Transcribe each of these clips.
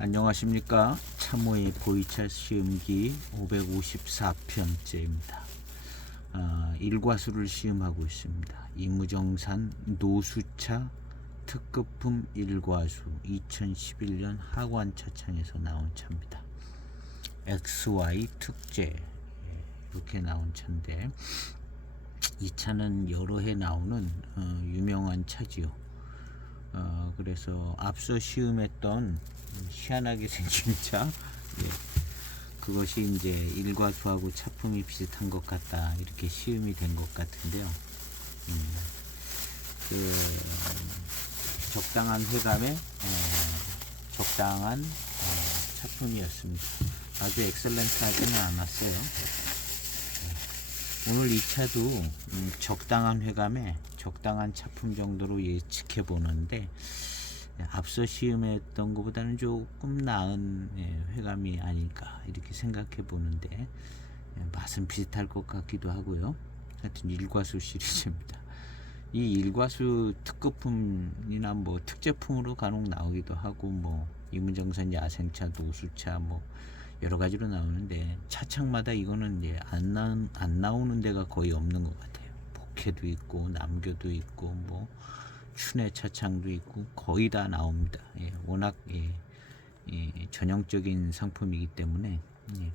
안녕하십니까. 참호의 보이차 시음기 554편째입니다. 일과수를 시음하고 있습니다. 이무정산 노수차 특급품 일과수 2011년 하관차창에서 나온 차입니다. XY 특제 이렇게 나온 차인데, 이 차는 여러 해 나오는 유명한 차지요. 그래서 앞서 시음했던 희한하게 생긴 차, 그것이 이제 일과수하고 차품이 비슷한 것 같다, 이렇게 시음이 된 것 같은데요. 그 적당한 회감에 적당한 차품이었습니다. 아주 엑셀런트하지는 않았어요. 오늘 이 차도 적당한 회감에 적당한 차품 정도로 예측해 보는데, 앞서 시음했던 것보다는 조금 나은 회감이 아닐까 이렇게 생각해 보는데, 맛은 비슷할 것 같기도 하고요. 하여튼 일과수 시리즈입니다. 이 일과수 특급품이나 뭐 특제품으로 간혹 나오기도 하고, 뭐 이문정산 야생차, 노수차, 뭐 여러 가지로 나오는데, 차창마다 이거는 이제 안 나오는 데가 거의 없는 것 같아요. 복회도 있고 남교도 있고 뭐 춘해 차창도 있고 거의 다 나옵니다. 워낙 전형적인 상품이기 때문에.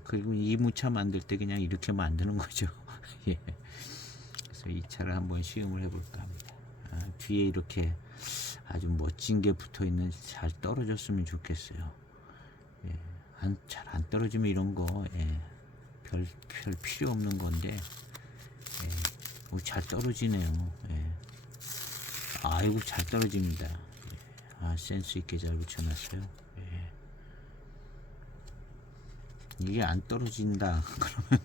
그리고 이 무차 만들 때 그냥 이렇게 만드는 거죠. 그래서 이 차를 한번 시음을 해볼까 합니다. 뒤에 이렇게 아주 멋진 게 붙어 있는, 잘 떨어졌으면 좋겠어요. 잘 안 떨어지면 이런 거 별 필요 없는 건데, 잘 떨어지네요. 아이고, 잘 떨어집니다. 센스 있게 잘 붙여놨어요. 이게 안 떨어진다 그러면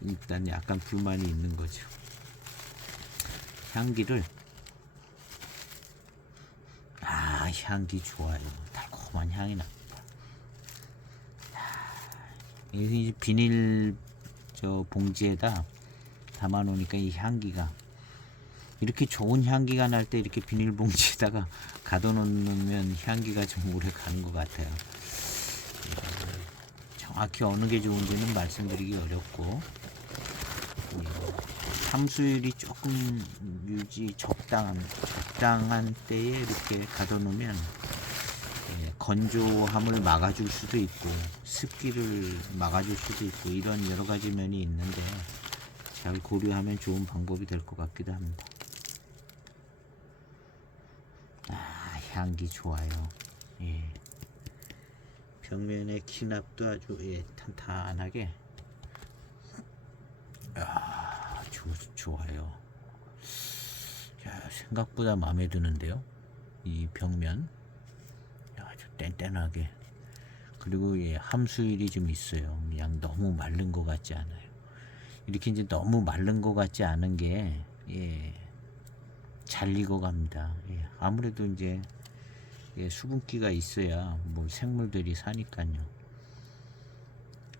일단 약간 불만이 있는 거죠. 향기를, 향기 좋아요. 달콤한 향이 납니다. 이 비닐 봉지에다 담아 놓으니까 이 향기가, 이렇게 좋은 향기가 날 때 이렇게 비닐봉지에다가 가둬 놓으면 향기가 좀 오래 가는 것 같아요. 정확히 어느 게 좋은지는 말씀드리기 어렵고, 함수율이 조금 적당한 때에 이렇게 가둬 놓으면 건조함을 막아줄 수도 있고 습기를 막아줄 수도 있고, 이런 여러 가지 면이 있는데 잘 고려하면 좋은 방법이 될 것 같기도 합니다. 향기 좋아요. 벽면의 키납도 아주 탄탄하게, 좋아요. 생각보다 마음에 드는데요. 이 벽면 아주 뗀뗀하게, 그리고 함수율이 좀 있어요. 그냥 너무 마른 것 같지 않아요. 이렇게 이제 너무 마른 것 같지 않은 게 잘 익어갑니다. 아무래도 이제 수분기가 있어야 뭐 생물들이 사니까요.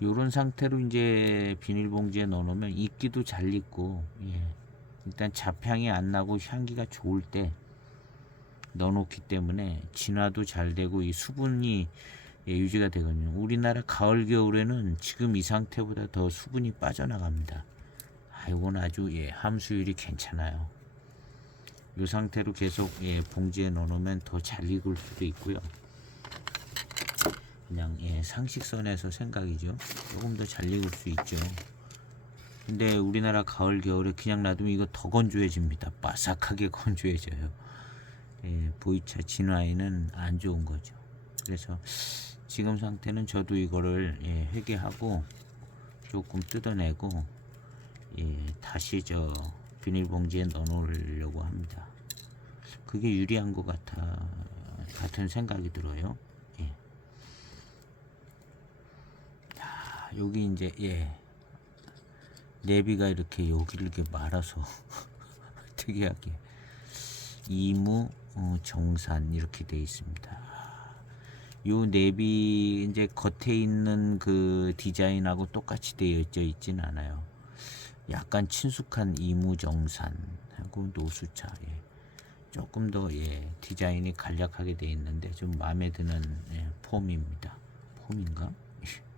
요런 상태로 이제 비닐봉지에 넣어놓으면 익기도 잘 익고, 일단 잡향이 안 나고 향기가 좋을 때 넣어놓기 때문에 진화도 잘 되고 이 수분이 유지가 되거든요. 우리나라 가을 겨울에는 지금 이 상태보다 더 수분이 빠져나갑니다. 이건 아주 함수율이 괜찮아요. 이 상태로 계속 봉지에 넣어놓으면 더 잘 익을 수도 있고요. 그냥 상식선에서 생각이죠. 조금 더 잘 익을 수 있죠. 근데 우리나라 가을 겨울에 그냥 놔두면 이거 더 건조해집니다. 바삭하게 건조해져요. 보이차 진화에는 안 좋은 거죠. 그래서 지금 상태는 저도 이거를 회개하고 조금 뜯어내고 다시 비닐봉지에 넣어놓으려고 합니다. 그게 유리한 것 같은 생각이 들어요. 여기 이제 내비가 이렇게 여기를 이렇게 말아서 특이하게 이무 정산 이렇게 되어 있습니다. 요 내비 이제 겉에 있는 그 디자인하고 똑같이 되어져 있진 않아요. 약간 친숙한 이무정산하고 노수차, 조금 더 디자인이 간략하게 되어 있는데 좀 마음에 드는 폼입니다. 폼인가?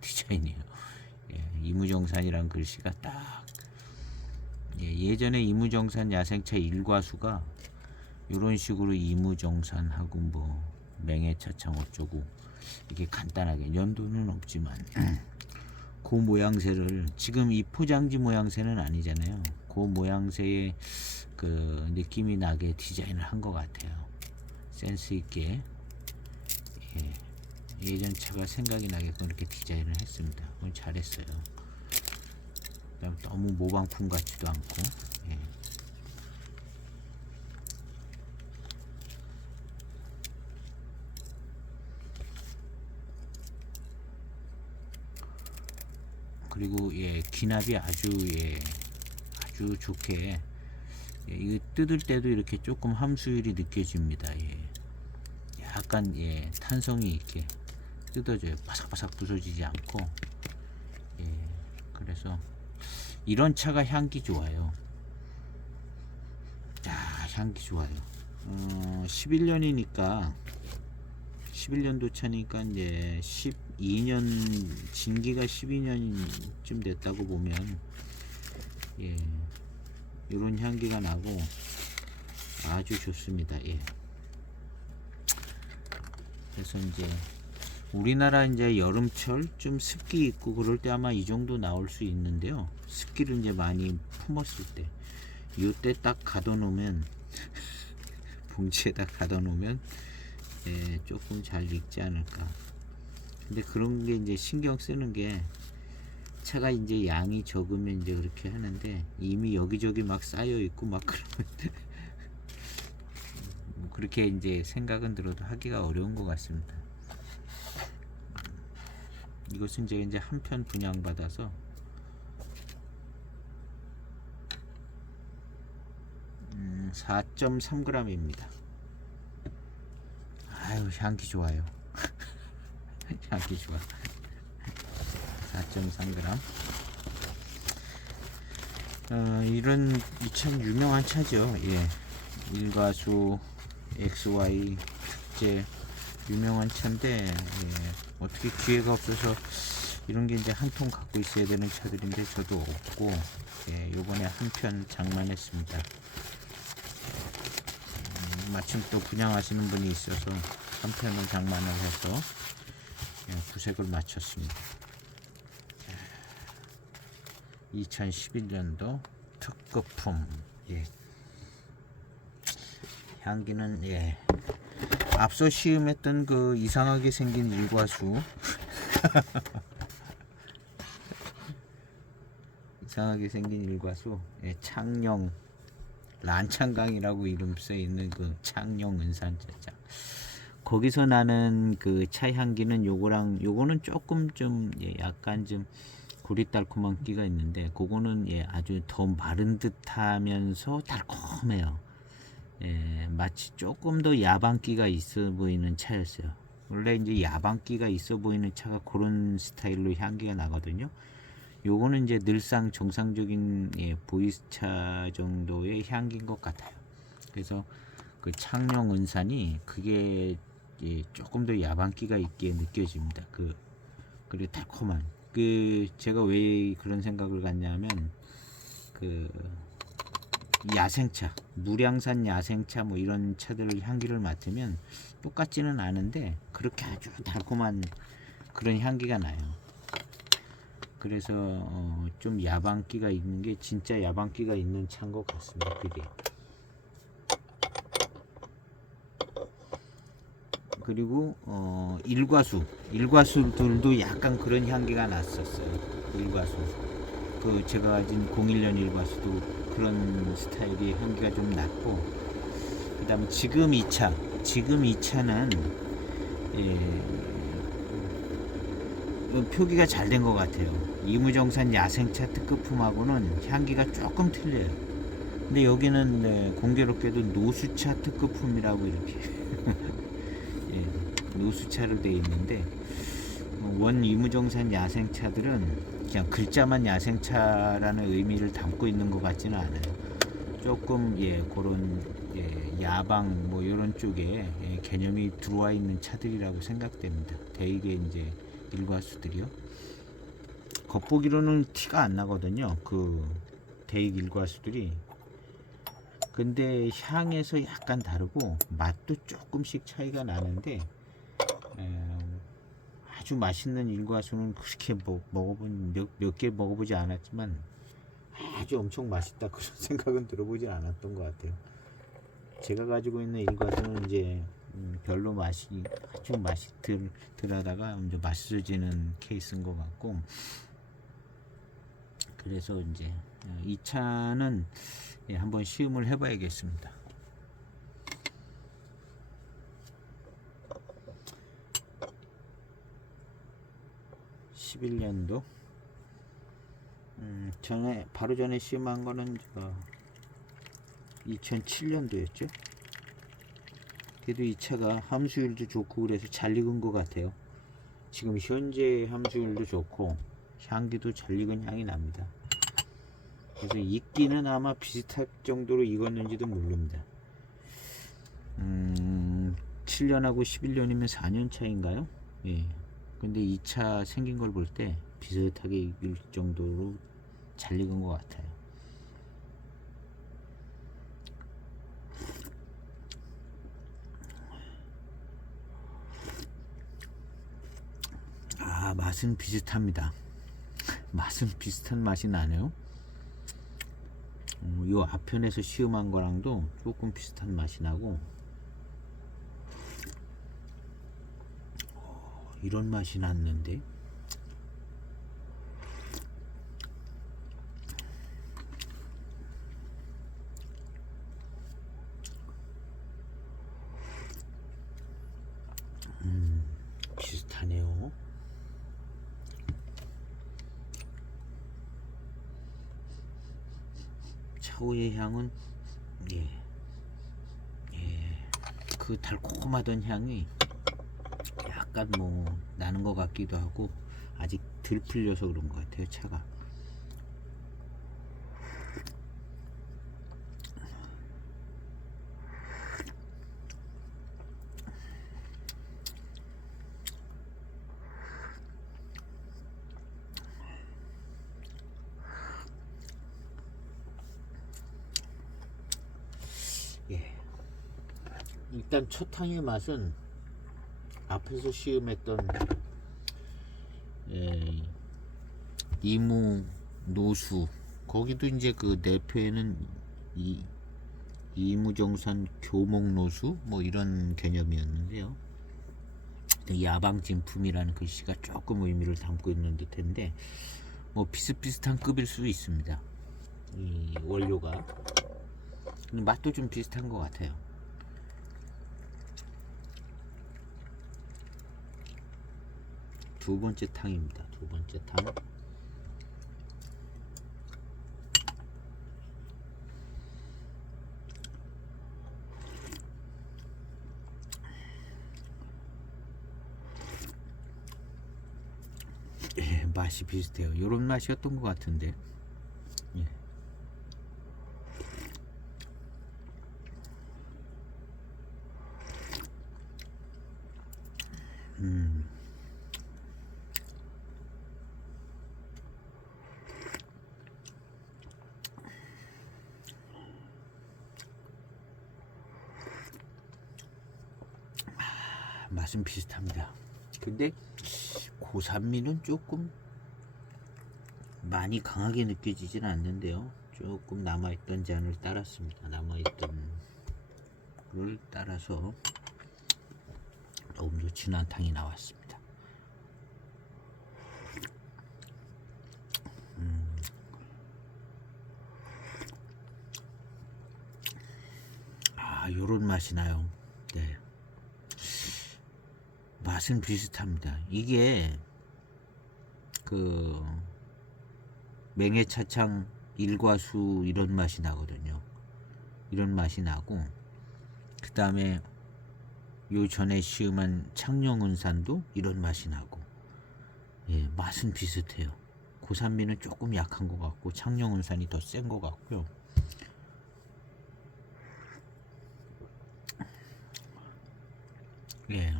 디자인이에요. 이무정산이란 글씨가 딱 예전에 이무정산 야생차 일과수가 이런 식으로 이무정산하고 뭐 맹해차창 어쩌고 이게 간단하게 연도는 없지만 그 모양새를 지금 이 포장지 모양새는 아니잖아요. 그 모양새의 그 느낌이 나게 디자인을 한 것 같아요. 센스 있게 예전 차가 생각이 나게끔 이렇게 디자인을 했습니다. 잘했어요. 너무 모방품 같지도 않고. 그리고 기납이 아주 좋게 이거 뜯을 때도 이렇게 조금 함수율이 느껴집니다. 약간 탄성이 있게 뜯어져요. 바삭바삭 부서지지 않고. 그래서 이런 차가 향기 좋아요. 향기 좋아요. 11년이니까 11년도 차니까 이제 12년 진기가 12년쯤 됐다고 보면 이런 향기가 나고 아주 좋습니다. 그래서 이제 우리나라 이제 여름철 좀 습기 있고 그럴 때 아마 이 정도 나올 수 있는데요. 습기를 이제 많이 품었을 때 이때 딱 가둬놓으면 봉지에다 가둬놓으면 조금 잘 익지 않을까. 근데 그런 게 이제 신경 쓰는 게 차가 이제 양이 적으면 이제 그렇게 하는데 이미 여기저기 막 쌓여 있고 막 그러면 그렇게 이제 생각은 들어도 하기가 어려운 것 같습니다. 이것은 제가 이제 한 편 분양받아서 4.3g입니다. 아유 향기 좋아요. 향기 좋아. 4.3g. 이런 이 참 유명한 차죠. 일과수 XY 특제 유명한 차인데 어떻게 기회가 없어서 이런 게 이제 한 통 갖고 있어야 되는 차들인데 저도 없고 요번에 한 편 장만했습니다. 마침 또 분양하시는 분이 있어서 한 편을 장만을 해서 구색을 마쳤습니다. 2011년도 특급품. 향기는 앞서 시음했던 그 이상하게 생긴 일과수 이상하게 생긴 일과수 창녕 란창강이라고 이름 써 있는 그 창녕 은산차장 거기서 나는 그 차 향기는 요거랑 요거는 조금 좀 약간 좀 구릿달콤한 끼가 있는데 그거는 아주 더 마른 듯하면서 달콤해요. 마치 조금 더 야방기가 있어 보이는 차였어요. 원래 이제 야방기가 있어 보이는 차가 그런 스타일로 향기가 나거든요. 요거는 이제 늘상 정상적인 보이스차 정도의 향기인 것 같아요. 그래서 그 창녕 은산이 그게 조금 더 야방기가 있게 느껴집니다. 그리고 달콤한 제가 왜 그런 생각을 갖냐면 야생차, 무량산 야생차 뭐 이런 차들 향기를 맡으면 똑같지는 않은데 그렇게 아주 달콤한 그런 향기가 나요. 그래서 좀 야방기가 있는 게 진짜 야방기가 있는 차인 것 같습니다. 그게. 그리고 일과수들도 약간 그런 향기가 났었어요. 일과수. 제가 가진 01년 일과수도 그런 스타일의 향기가 좀 났고, 그 다음에 지금 이 차는 표기가 잘 된 것 같아요. 이무정산 야생차 특급품하고는 향기가 조금 틀려요. 근데 여기는 공교롭게도 노수차 특급품이라고 이렇게 노수차로 되어 있는데 원 이무정산 야생차들은 그냥 글자만 야생차라는 의미를 담고 있는 것 같지는 않아요. 조금 그런 야방 뭐 이런 쪽에 개념이 들어와 있는 차들이라고 생각됩니다. 대개 이제 일과수들이요. 겉보기로는 티가 안 나거든요. 그 대익 일과수들이. 근데 향에서 약간 다르고 맛도 조금씩 차이가 나는데 아주 맛있는 일과수는 그렇게 먹어본 몇 개 먹어보지 않았지만 아주 엄청 맛있다 그런 생각은 들어보지 않았던 것 같아요. 제가 가지고 있는 일과수는 이제 별로 맛이 아주 맛이 덜하다가 이제 맛있어지는 케이스인 것 같고, 그래서 이제 이 차는 한번 시음을 해봐야겠습니다. (11년도) 바로 전에 시음한 거는 2007년도였죠. 그래도 이 차가 함수율도 좋고 그래서 잘 익은 것 같아요. 지금 현재 함수율도 좋고 향기도 잘 익은 향이 납니다. 그래서 익기는 아마 비슷할 정도로 익었는지도 모릅니다. 7년하고 11년이면 4년 차인가요? 예. 근데 이 차 생긴 걸 볼 때 비슷하게 익을 정도로 잘 익은 것 같아요. 맛은 비슷합니다. 맛은 비슷한 맛이 나네요. 요 앞편에서 시음한 거랑도 조금 비슷한 맛이 나고, 이런 맛이 났는데 비슷하네요. 차후의 향은 그 달콤하던 향이 약간 뭐 나는 것 같기도 하고 아직 덜 풀려서 그런 것 같아요, 차가. 일단 첫 향의 맛은 앞에서 시음했던 이무 노수, 거기도 이제 그 내표에는 이무정산 교목노수 뭐 이런 개념이었는데요. 야방 진품이라는 글씨가 조금 의미를 담고 있는 듯한데 뭐 비슷비슷한 급일 수 있습니다. 이 원료가. 맛도 좀 비슷한 것 같아요. 두 번째 탕입니다. 두 번째 탕. 맛이 비슷해요. 이런 맛이었던 것 같은데. 맛은 비슷합니다. 근데 고산미는 조금 많이 강하게 느껴지진 않는데요. 조금 남아있던 잔을 따랐습니다. 남아있던 걸 따라서 조금 더 진한 탕이 나왔습니다. 요런 맛이 나요. 네. 맛은 비슷합니다. 이게 그 맹해차창 일과수 이런 맛이 나거든요. 이런 맛이 나고, 그 다음에 요 전에 시음한 창녕은산도 이런 맛이 나고, 맛은 비슷해요. 고산미는 조금 약한 것 같고 창녕은산이 더 센 것 같고요. 예.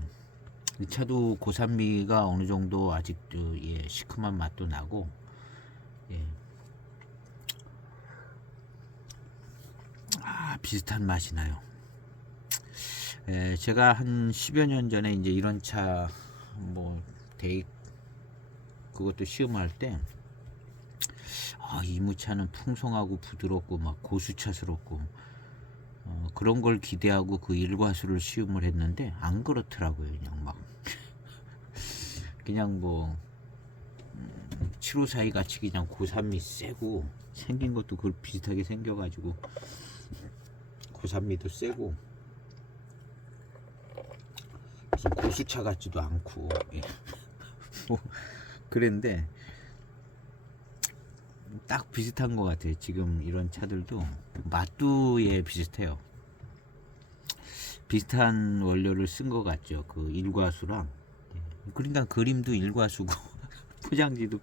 이 차도 고산미가 어느 정도 아직도 예, 시큼한 맛도 나고 예. 비슷한 맛이 나요. 예, 제가 한 10여 년 전에 이제 이런 차 뭐 데이 그것도 시음할 때 이 무차는 풍성하고 부드럽고 막 고수차스럽고 그런 걸 기대하고 그 일과수를 시음을 했는데 안 그렇더라고요. 그냥 막 그냥 뭐 754이 같이 그냥 고산미 세고 생긴 것도 그 비슷하게 생겨가지고 고산미도 세고 무슨 고수차 같지도 않고 예. 뭐 그랬는데 딱 비슷한 것 같아요. 지금 이런 차들도 맛도 예 비슷해요. 비슷한 원료를 쓴 것 같죠. 그 일과수랑 그러니까 그림도 일과수고 포장지도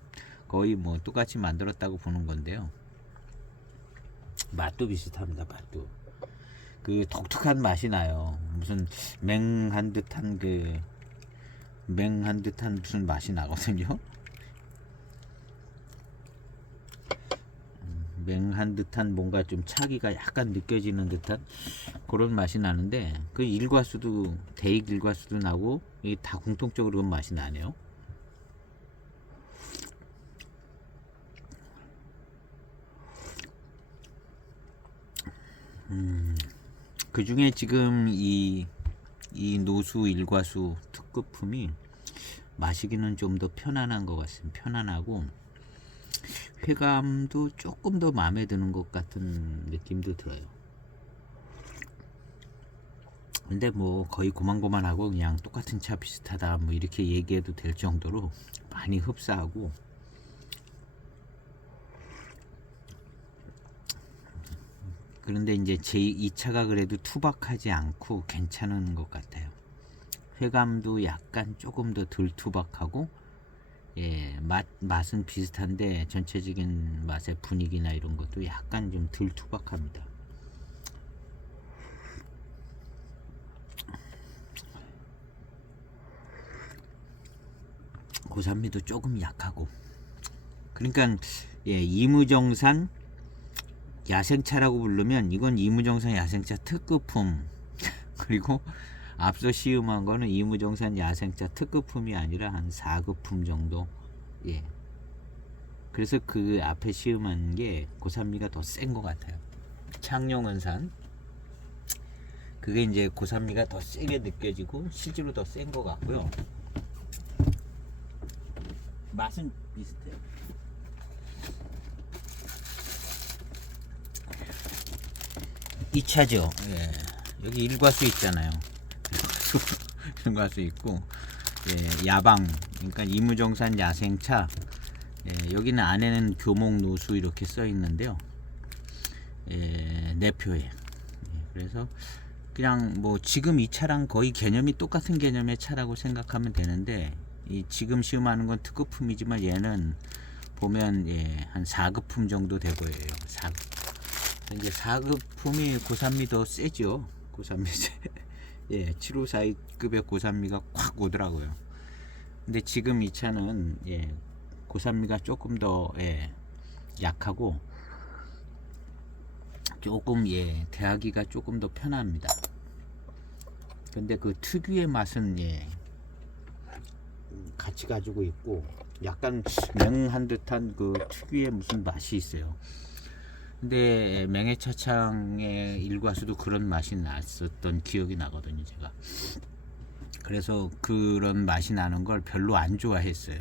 거의 뭐 똑같이 만들었다고 보는 건데요. 맛도 비슷합니다. 맛도 그 독특한 맛이 나요. 무슨 맹한 듯한 무슨 맛이 나거든요. 맹한 듯한 뭔가 좀 차기가 약간 느껴지는 듯한 그런 맛이 나는데 그 일과수도 대익 일과수도 나고 이게 다 공통적으로 그런 맛이 나네요. 그 중에 지금 이 노수 일과수 특급품이 마시기는 좀 더 편안한 것 같습니다. 편안하고 회감도 조금 더 마음에 드는 것 같은 느낌도 들어요. 근데 뭐 거의 고만고만하고 그냥 똑같은 차 비슷하다 뭐 이렇게 얘기해도 될 정도로 많이 흡사하고 그런데 이제 이 차가 그래도 투박하지 않고 괜찮은 것 같아요. 회감도 약간 조금 더 덜 투박하고 예, 맛은 비슷한데 전체적인 맛의 분위기나 이런 것도 약간 좀 덜 투박합니다. 고산미도 조금 약하고 그러니까 예, 이무정산 야생차라고 부르면 이건 이무정산 야생차 특급품 그리고 앞서 시음한 거는 이무정산 야생차 특급품이 아니라 한 4급품 정도. 예. 그래서 그 앞에 시음한 게 고산미가 더 센 것 같아요. 창룡은산 그게 이제 고산미가 더 세게 느껴지고 실제로 더 센 것 같고요. 맛은 비슷해요. 이 차죠. 예. 여기 일과수 있잖아요. 일과수 있고 예, 야방 그러니까 이무정산 야생차 예, 여기는 안에는 교목 노수 이렇게 써 있는데요. 예, 내표에 예, 그래서 그냥 뭐 지금 이 차랑 거의 개념이 똑같은 개념의 차라고 생각하면 되는데 이 지금 시음하는 건 특급품이지만 얘는 보면 예, 한 4급품 정도 돼 보여요. 4급. 이제 4급품이 고산미 더 세죠. 고산미 예, 7542급의 고산미가 콱 오더라고요. 근데 지금 이 차는 예, 고산미가 조금 더 예, 약하고 조금 예, 대하기가 조금 더 편합니다. 근데 그 특유의 맛은 예, 같이 가지고 있고 약간 맹한 듯한 그 특유의 무슨 맛이 있어요. 근데 맹해차창의 일과수도 그런 맛이 났었던 기억이 나거든요, 제가. 그래서 그런 맛이 나는 걸 별로 안 좋아했어요.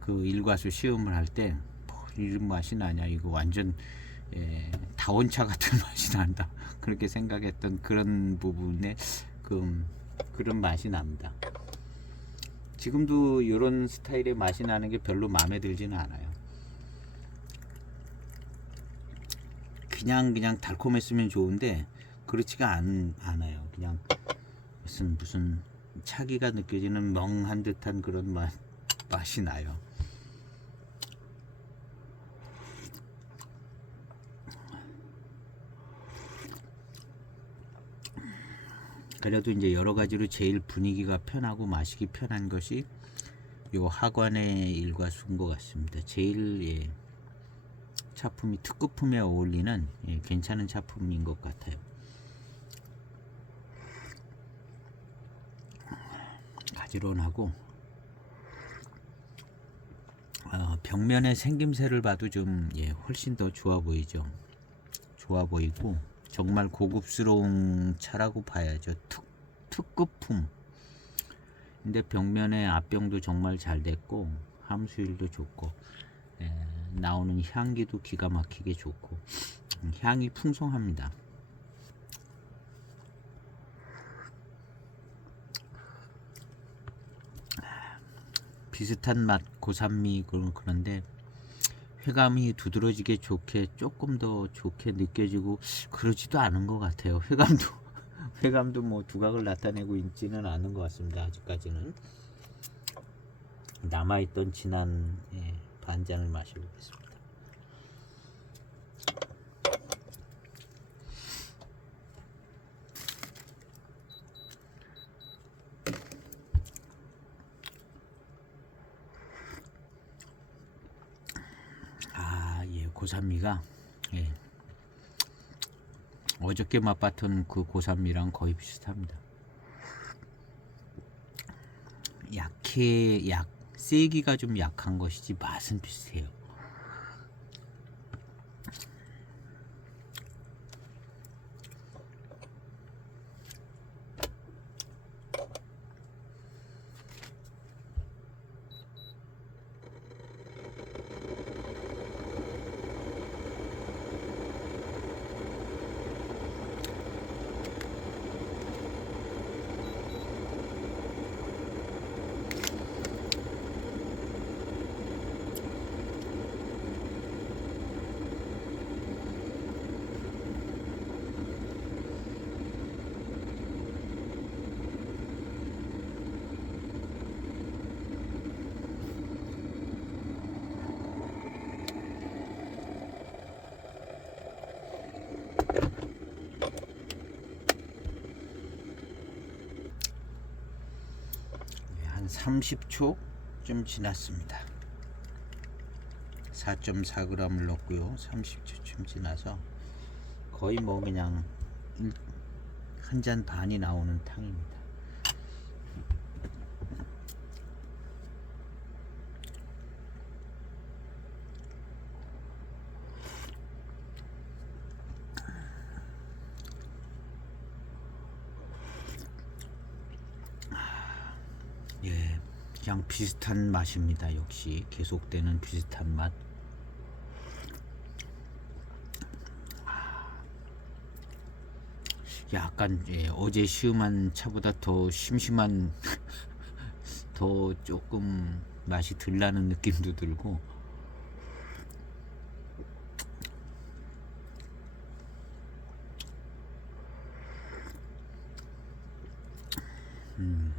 그 일과수 시음을 할 때 뭐 이런 맛이 나냐, 이거 완전 예, 다원차 같은 맛이 난다. 그렇게 생각했던 그런 부분에 그런 맛이 납니다. 지금도 이런 스타일의 맛이 나는 게 별로 마음에 들지는 않아요. 그냥 달콤했으면 좋은데 그렇지가 않아요. 그냥 무슨 차기가 느껴지는 멍한 듯한 그런 맛이 나요. 그래도 이제 여러 가지로 제일 분위기가 편하고 마시기 편한 것이 요 하관의 일과수인 것 같습니다. 제일 차품이 특급품에 어울리는 괜찮은 차품인 것 같아요. 가지런하고 벽면의 생김새를 봐도 좀 훨씬 더 좋아 보이죠. 좋아 보이고 정말 고급스러운 차라고 봐야죠. 특급품. 근데 벽면의 앞병도 정말 잘 됐고 함수율도 좋고 나오는 향기도 기가 막히게 좋고 향이 풍성합니다. 비슷한 맛, 고산미 그런데 회감이 두드러지게 좋게 조금 더 좋게 느껴지고 그러지도 않은 것 같아요. 회감도 뭐 두각을 나타내고 있지는 않은 것 같습니다. 아직까지는. 남아있던 진한 반잔을 마셔보겠습니다. 고산미가 어저께 맛봤던 그 고산미랑 거의 비슷합니다. 세기가 좀 약한 것이지 맛은 비슷해요. 한 30초 좀 지났습니다. 4.4g을 넣었고요. 30초쯤 지나서 거의 뭐 그냥 한 잔 반이 나오는 탕입니다. 그냥 비슷한 맛입니다. 역시 계속되는 비슷한 맛. 약간 어제 시음한 차보다 더 심심한 더 조금 맛이 덜 나는 느낌도 들고 음.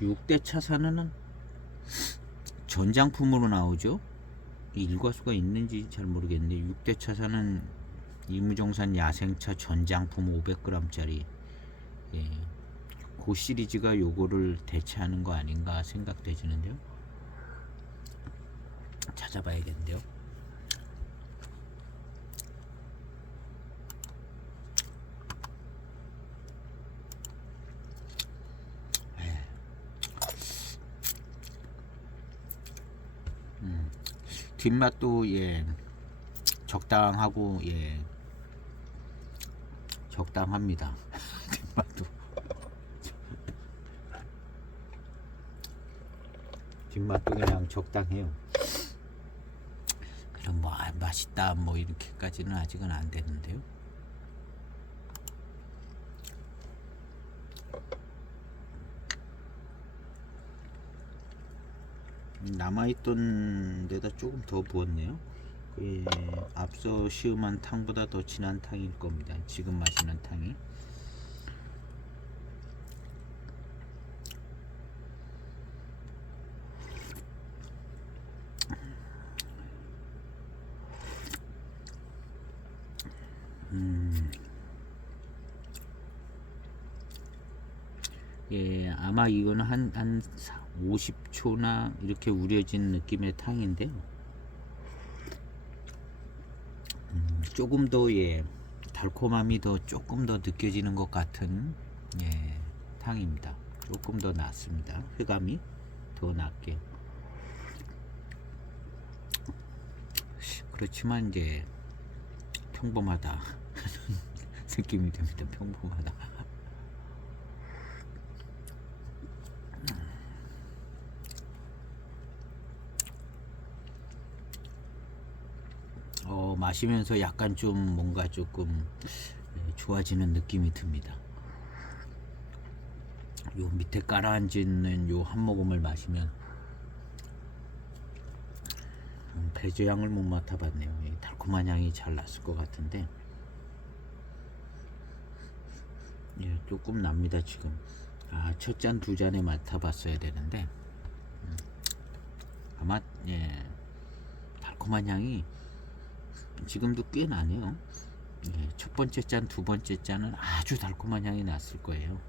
6대 차산은 전장품으로 나오죠. 일과수가 있는지 잘 모르겠는데 6대 차산은 이무정산 야생차 전장품 500g짜리 그 시리즈가 요거를 대체하는 거 아닌가 생각되지는데요. 찾아봐야겠는데요. 뒷맛도 적당하고 적당합니다. 뒷맛도 그냥 적당해요. 그럼 뭐 맛있다 뭐 이렇게까지는 아직은 안 되는데요. 남아있던 데다 조금 더 부었네요. 앞서 시음한 탕보다 더 진한 탕일 겁니다. 지금 마시는 탕이. 예, 아마 이거는 한 50초나 이렇게 우려진 느낌의 탕인데요. 조금 더 예, 달콤함이 조금 더 느껴지는 것 같은 예, 탕입니다. 조금 더 낫습니다. 흑감이 더 낫게. 그렇지만 이제 평범하다 느낌이 듭니다. 평범하다. 마시면서 약간 좀 뭔가 조금 좋아지는 느낌이 듭니다. 요 밑에 깔아앉는 요 한 모금을 마시면 배제향을 못 맡아봤네요. 달콤한 향이 잘 났을 것 같은데 예, 조금 납니다. 지금 첫 잔 두 잔에 맡아봤어야 되는데 아마 예, 달콤한 향이 지금도 꽤 나네요. 예, 첫 번째 잔, 두 번째 잔은 아주 달콤한 향이 났을 거예요.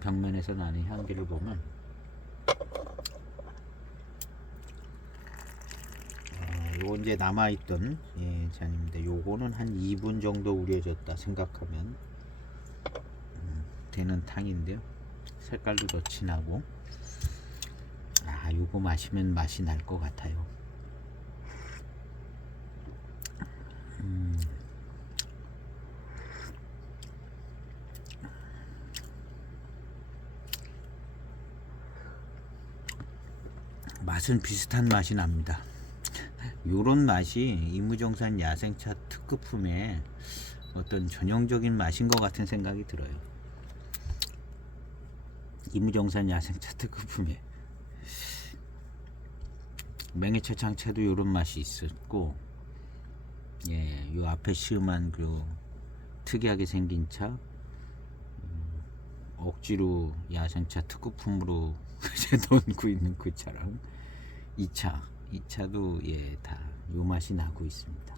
벽면에서 나는 향기를 보면 요거 이제 남아있던 예, 잔입니다. 요거는 한 2분 정도 우려졌다 생각하면 되는 탕인데요. 색깔도 더 진하고 요거 마시면 맛이 날 것 같아요. 맛은 비슷한 맛이 납니다. 요런 맛이 이무정산 야생차 특급품의 어떤 전형적인 맛인 것 같은 생각이 들어요. 이무정산 야생차 특급품에 맹해차 장차도 요런 맛이 있었고 예, 요 앞에 시음한 그 특이하게 생긴 차 억지로 야생차 특급품으로 넣고 있는 그 차랑 이 차도 예, 다 요 맛이 나고 있습니다.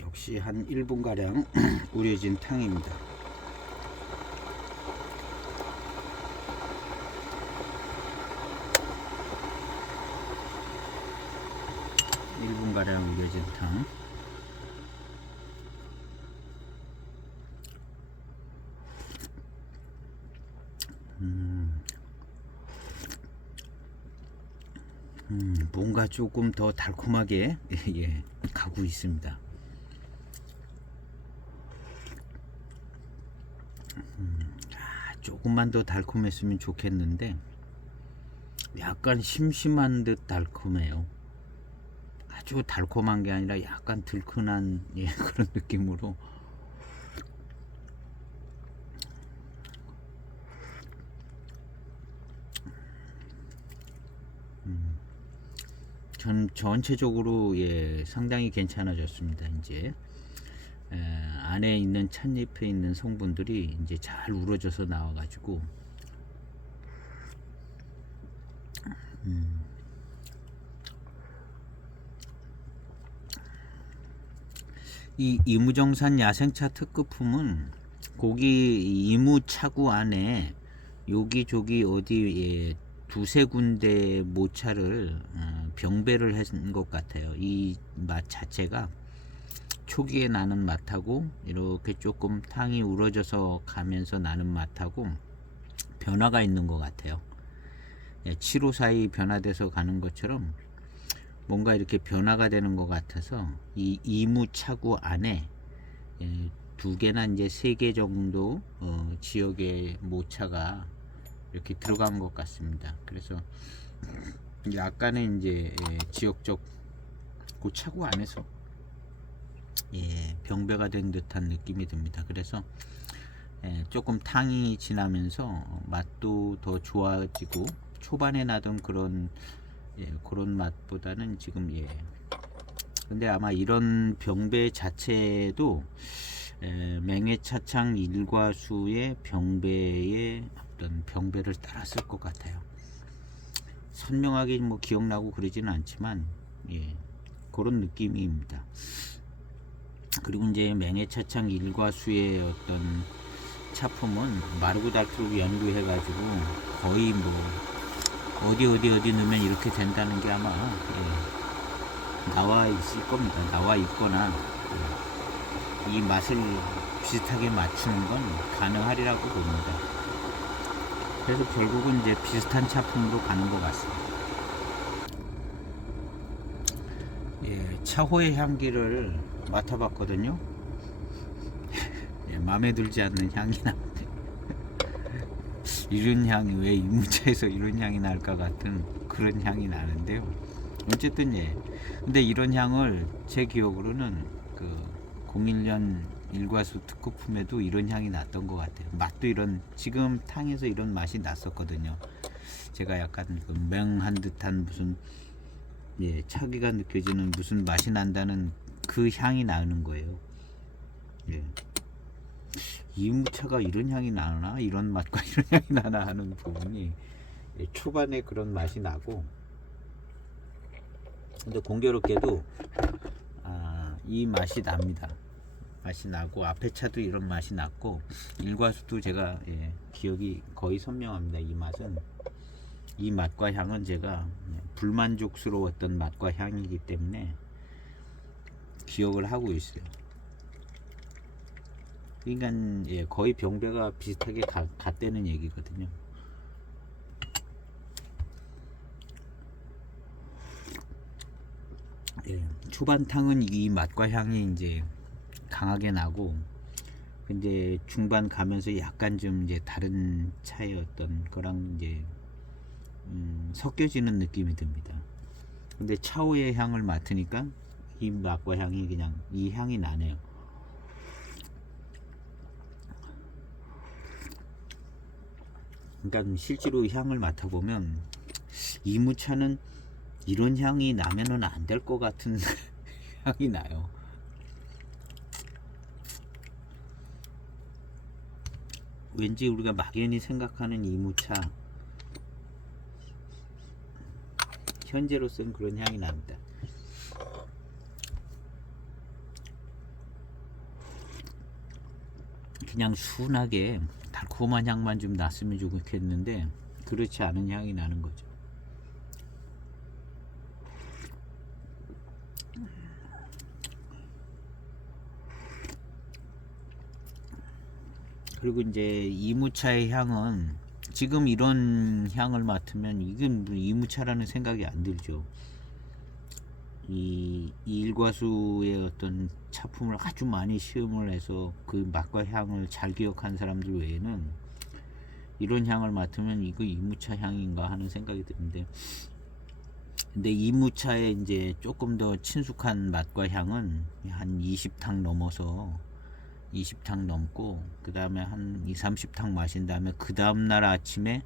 역시 한 1분가량 우려진 탕입니다. 가량 우려진 탕. 뭔가 조금 더 달콤하게 예, 가고 있습니다. 조금만 더 달콤했으면 좋겠는데 약간 심심한 듯 달콤해요. 아주 달콤한 게 아니라 약간 들큰한 예, 그런 느낌으로 전 전체적으로 예, 상당히 괜찮아졌습니다. 이제 안에 있는 찻잎에 있는 성분들이 이제 잘 우러져서 나와가지고 이 이무정산 야생차 특급품은 고기 이무차구 안에 여기저기 어디 예, 두세 군데 모차를 병배를 한 것 같아요. 이 맛 자체가 초기에 나는 맛하고 이렇게 조금 탕이 우러져서 가면서 나는 맛하고 변화가 있는 것 같아요. 7호사이 변화돼서 가는 것처럼 뭔가 이렇게 변화가 되는 것 같아서 이 이무차구 안에 두 개나 이제 세 개 정도 지역의 모차가 이렇게 들어간 것 같습니다. 그래서 약간의 이제 지역적 그 차구 안에서 병배가 된 듯한 느낌이 듭니다. 그래서 조금 탕이 지나면서 맛도 더 좋아지고 초반에 나던 그런 맛보다는 지금 근데 아마 이런 병배 자체도 맹해차창 일과수의 병배의 어떤 병배를 따랐을 것 같아요. 선명하게 뭐 기억나고 그러지는 않지만 그런 느낌입니다. 그리고 이제 맹해차창 일과수의 어떤 차품은 마르고 닳도록 연구해가지고 거의 뭐 어디 넣으면 이렇게 된다는 게 아마 나와 있을 겁니다. 나와 있거나 이 맛을 비슷하게 맞추는 건 가능하리라고 봅니다. 그래서 결국은 이제 비슷한 차품으로 가는 것 같습니다. 차호의 향기를 맡아봤거든요. 마음에 들지 않는 향이 나는데 이런 향이 왜 이무차에서 이런 향이 날까 같은 그런 향이 나는데요. 어쨌든 근데 이런 향을 제 기억으로는 그 01년 일과수 특허품에도 이런 향이 났던 것 같아요. 맛도 이런 지금 탕에서 이런 맛이 났었거든요. 제가 약간 그 맹한 듯한 무슨 차기가 느껴지는 무슨 맛이 난다는 그 향이 나는 거예요. 이무차가 이런 향이 나나 이런 맛과 이런 향이 나나 하는 부분이 초반에 그런 맛이 나고, 근데 공교롭게도 이 맛이 납니다. 맛이 나고 앞에 차도 이런 맛이 났고 일과수도 제가 기억이 거의 선명합니다. 이 맛은 이 맛과 향은 제가 불만족스러웠던 맛과 향이기 때문에 기억을 하고 있어요. 그러니까 거의 병배가 비슷하게 같다는 얘기거든요. 초반탕은 이 맛과 향이 이제 강하게 나고, 근데 중반 가면서 약간 좀 이제 다른 차의 어떤 거랑 이제 섞여지는 느낌이 듭니다. 근데 차오의 향을 맡으니까 이 맛과 향이 그냥 이 향이 나네요. 그러니까 실제로 향을 맡아보면 이무차는 이런 향이 나면은 안 될 것 같은 향이 나요. 왠지 우리가 막연히 생각하는 이무차 현재로서는 그런 향이 납니다. 그냥 순하게 달콤한 향만 좀 났으면 좋겠는데 그렇지 않은 향이 나는 거죠. 그리고 이제 이무차의 향은 지금 이런 향을 맡으면 이건 이무차라는 생각이 안 들죠. 이 일과수의 어떤 차품을 아주 많이 시음을 해서 그 맛과 향을 잘 기억한 사람들 외에는 이런 향을 맡으면 이거 이무차 향인가 하는 생각이 드는데, 근데 이무차의 이제 조금 더 친숙한 맛과 향은 한 20탕 넘어서 20탕 넘고 그 다음에 한 2, 30탕 마신 다음에 그 다음날 아침에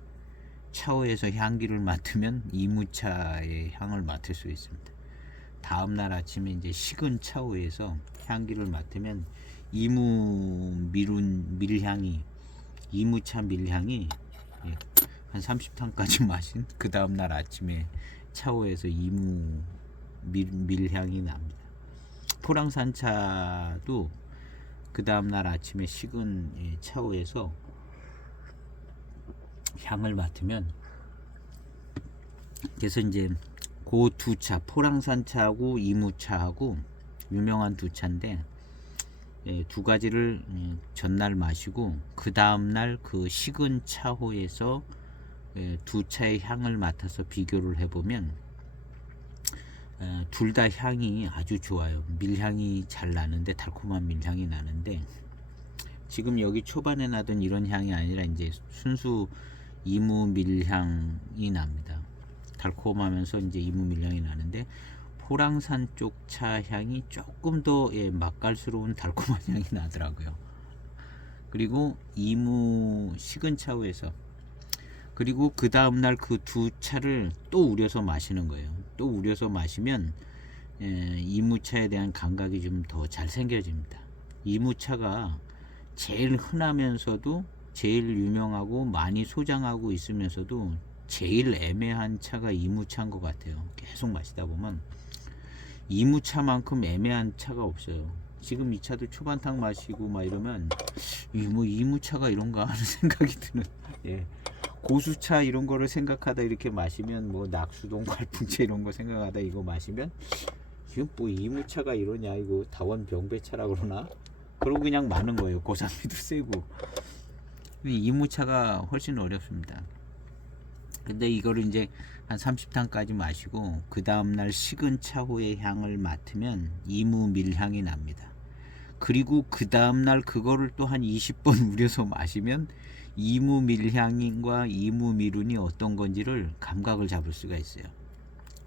차오에서 향기를 맡으면 이무차의 향을 맡을 수 있습니다. 다음날 아침에 이제 식은 차오에서 향기를 맡으면 밀향이 이무차 밀향이 한 30탕까지 마신 그 다음날 아침에 차오에서 밀향이 납니다. 포랑산차도 그 다음날 아침에 식은 차오에서 향을 맡으면, 그래서 이제 그 두 차, 포랑산차하고 이무차하고 유명한 두 차인데 두 가지를 전날 마시고 그 다음날 그 식은 차호에서 두 차의 향을 맡아서 비교를 해보면 둘 다 향이 아주 좋아요. 밀향이 잘 나는데, 달콤한 밀향이 나는데, 지금 여기 초반에 나던 이런 향이 아니라 이제 순수 이무 밀향이 납니다. 달콤하면서 이제 이무 밀향이 나는데, 포랑산 쪽 차 향이 조금 더 맛깔스러운 달콤한 향이 나더라고요. 그리고 이무 식은 차후에서, 그리고 그 다음날 그 두 차를 또 우려서 마시는 거예요. 또 우려서 마시면 이무차에 대한 감각이 좀 더 잘 생겨집니다. 이무차가 제일 흔하면서도 제일 유명하고 많이 소장하고 있으면서도 제일 애매한 차가 이무차인 것 같아요. 계속 마시다 보면 이무차만큼 애매한 차가 없어요. 지금 이 차도 초반탕 마시고 막 이러면 뭐 이무차가 이런가 하는 생각이 드는, 고수차 이런 거를 생각하다 이렇게 마시면, 뭐 낙수동 갈풍채 이런 거 생각하다 이거 마시면, 이건 뭐 이무차가 이러냐, 이거 다원 병배차라 그러나, 그러고 그냥 마는 거예요. 고산비도 세고. 이무차가 훨씬 어렵습니다. 근데 이거를 이제 한 30탄까지 마시고 그 다음날 식은 차후의 향을 맡으면 이무 밀향이 납니다. 그리고 그 다음날 그거를 또 한 20번 우려서 마시면 이무 밀향과 이무 미룬이 어떤 건지를 감각을 잡을 수가 있어요.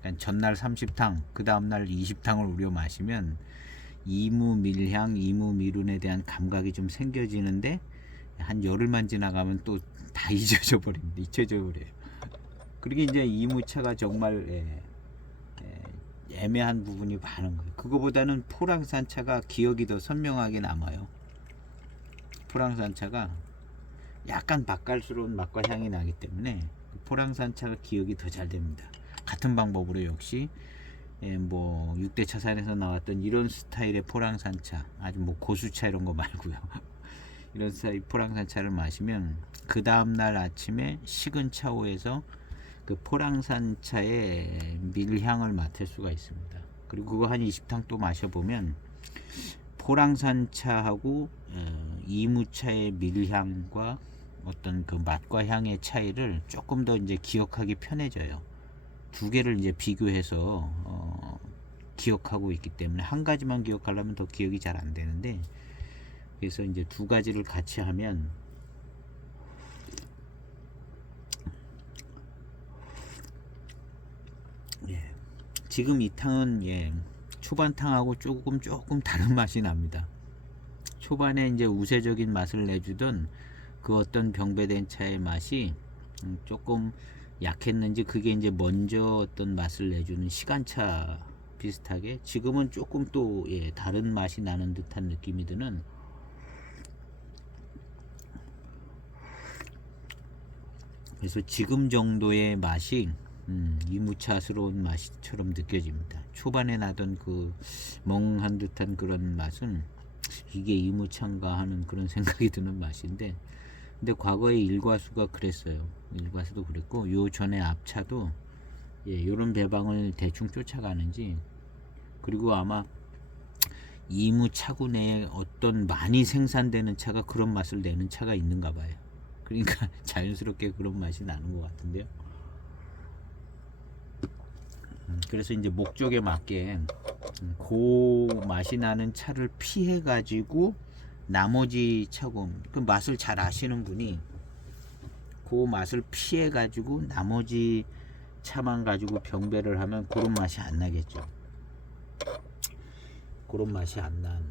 그러니까 전날 30탕, 그 다음날 20탕을 우려 마시면 이무 밀향, 이무 미룬에 대한 감각이 좀 생겨지는데, 한 열흘만 지나가면 또 다 잊혀져 버려요. 그리고 이제 이무차가 정말 애매한 부분이 많은 거예요. 그거보다는 포랑산 차가 기억이 더 선명하게 남아요. 포랑산 차가 약간 맛깔스러운 맛과 향이 나기 때문에 포랑산 차가 기억이 더 잘 됩니다. 같은 방법으로 역시 뭐 6대 차산에서 나왔던 이런 스타일의 포랑산 차, 아주 뭐 고수차 이런 거 말고요. 이런 스타일 포랑산 차를 마시면 그 다음날 아침에 식은 차후에서 그 포랑산 차의 밀향을 맡을 수가 있습니다. 그리고 그거 한 20탕 또 마셔보면 포랑산 차하고 이무차의 밀향과 어떤 그 맛과 향의 차이를 조금 더 이제 기억하기 편해져요. 두 개를 이제 비교해서 기억하고 있기 때문에, 한 가지만 기억하려면 더 기억이 잘 안 되는데, 그래서 이제 두 가지를 같이 하면 지금 이 탕은 초반탕하고 조금 다른 맛이 납니다. 초반에 이제 우세적인 맛을 내주던 그 어떤 병배된 차의 맛이 조금 약했는지, 그게 이제 먼저 어떤 맛을 내주는 시간차 비슷하게 지금은 조금 또 다른 맛이 나는 듯한 느낌이 드는, 그래서 지금 정도의 맛이 이무차스러운 맛처럼 느껴집니다. 초반에 나던 그 멍한 듯한 그런 맛은 이게 이무차인가 하는 그런 생각이 드는 맛인데, 근데 과거에 일과수가 그랬어요. 일과수도 그랬고, 요 전에 앞차도 요런 배방을 대충 쫓아가는지, 그리고 아마 이무차구 내에 어떤 많이 생산되는 차가 그런 맛을 내는 차가 있는가 봐요. 그러니까 자연스럽게 그런 맛이 나는 것 같은데요. 그래서 이제 목적에 맞게 그 맛이 나는 차를 피해 가지고 나머지 차고, 그 맛을 잘 아시는 분이 그 맛을 피해 가지고 나머지 차만 가지고 병배를 하면 그런 맛이 안 나겠죠. 그런 맛이 안 난.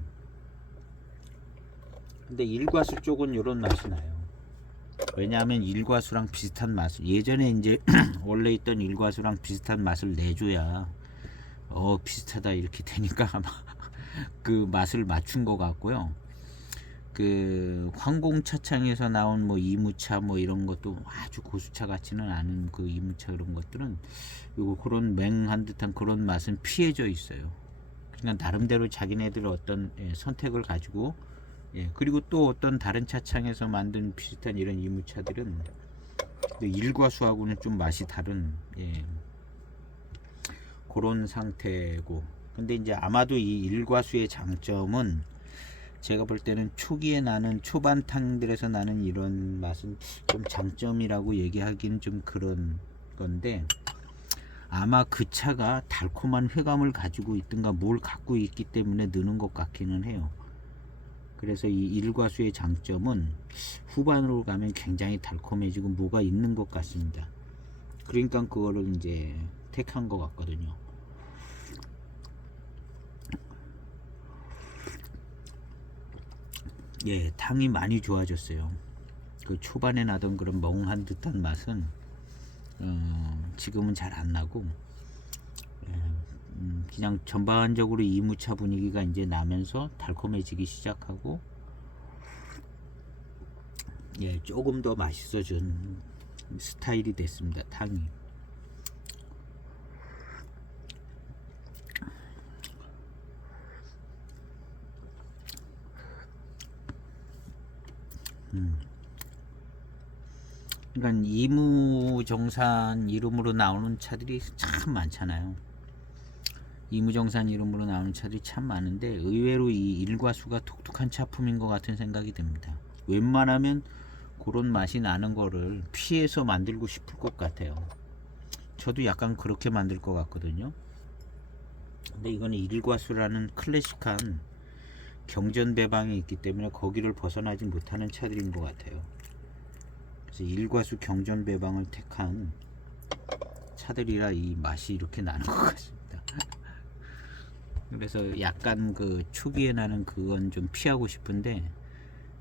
근데 일과수 쪽은 이런 맛이 나요. 왜냐하면 일과수랑 비슷한 맛을, 예전에 이제 원래 있던 일과수랑 비슷한 맛을 내줘야 비슷하다 이렇게 되니까 아마 그 맛을 맞춘 것 같고요. 그 황공차창에서 나온 뭐 이무차 뭐 이런 것도 아주 고수차 같지는 않은 그 이무차, 그런 것들은 요거 그런 맹한 듯한 그런 맛은 피해져 있어요. 그러니까 나름대로 자기네들 어떤 선택을 가지고, 그리고 또 어떤 다른 차창에서 만든 비슷한 이런 이무차들은 일과수하고는 좀 맛이 다른 그런 상태고, 근데 이제 아마도 이 일과수의 장점은 제가 볼 때는 초기에 나는 초반 탕들에서 나는 이런 맛은 좀 장점이라고 얘기하기는 좀 그런 건데, 아마 그 차가 달콤한 회감을 가지고 있든가 뭘 갖고 있기 때문에 느는 것 같기는 해요. 그래서 이 일과수의 장점은 후반으로 가면 굉장히 달콤해지고 뭐가 있는 것 같습니다. 그러니까 그거를 이제 택한 것 같거든요. 예, 탕이 많이 좋아졌어요. 그 초반에 나던 그런 멍한 듯한 맛은 지금은 잘 안 나고, 그냥 전반적으로 이무차 분위기가 이제 나면서 달콤해지기 시작하고, 예, 조금 더 맛있어진 스타일이 됐습니다. 탕이. 그러니까 이무정산 이름으로 나오는 차들이 참 많잖아요. 이무정산 이름으로 나오는 차들이 참 많은데 의외로 이 일과수가 독특한 차품인 것 같은 생각이 듭니다. 웬만하면 그런 맛이 나는 거를 피해서 만들고 싶을 것 같아요. 저도 약간 그렇게 만들 것 같거든요. 근데 이거는 일과수라는 클래식한 경전 배방이 있기 때문에 거기를 벗어나지 못하는 차들인 것 같아요. 그래서 일과수 경전 배방을 택한 차들이라 이 맛이 이렇게 나는 것 같습니다. 그래서 약간 그 초기에 나는 그건 좀 피하고 싶은데,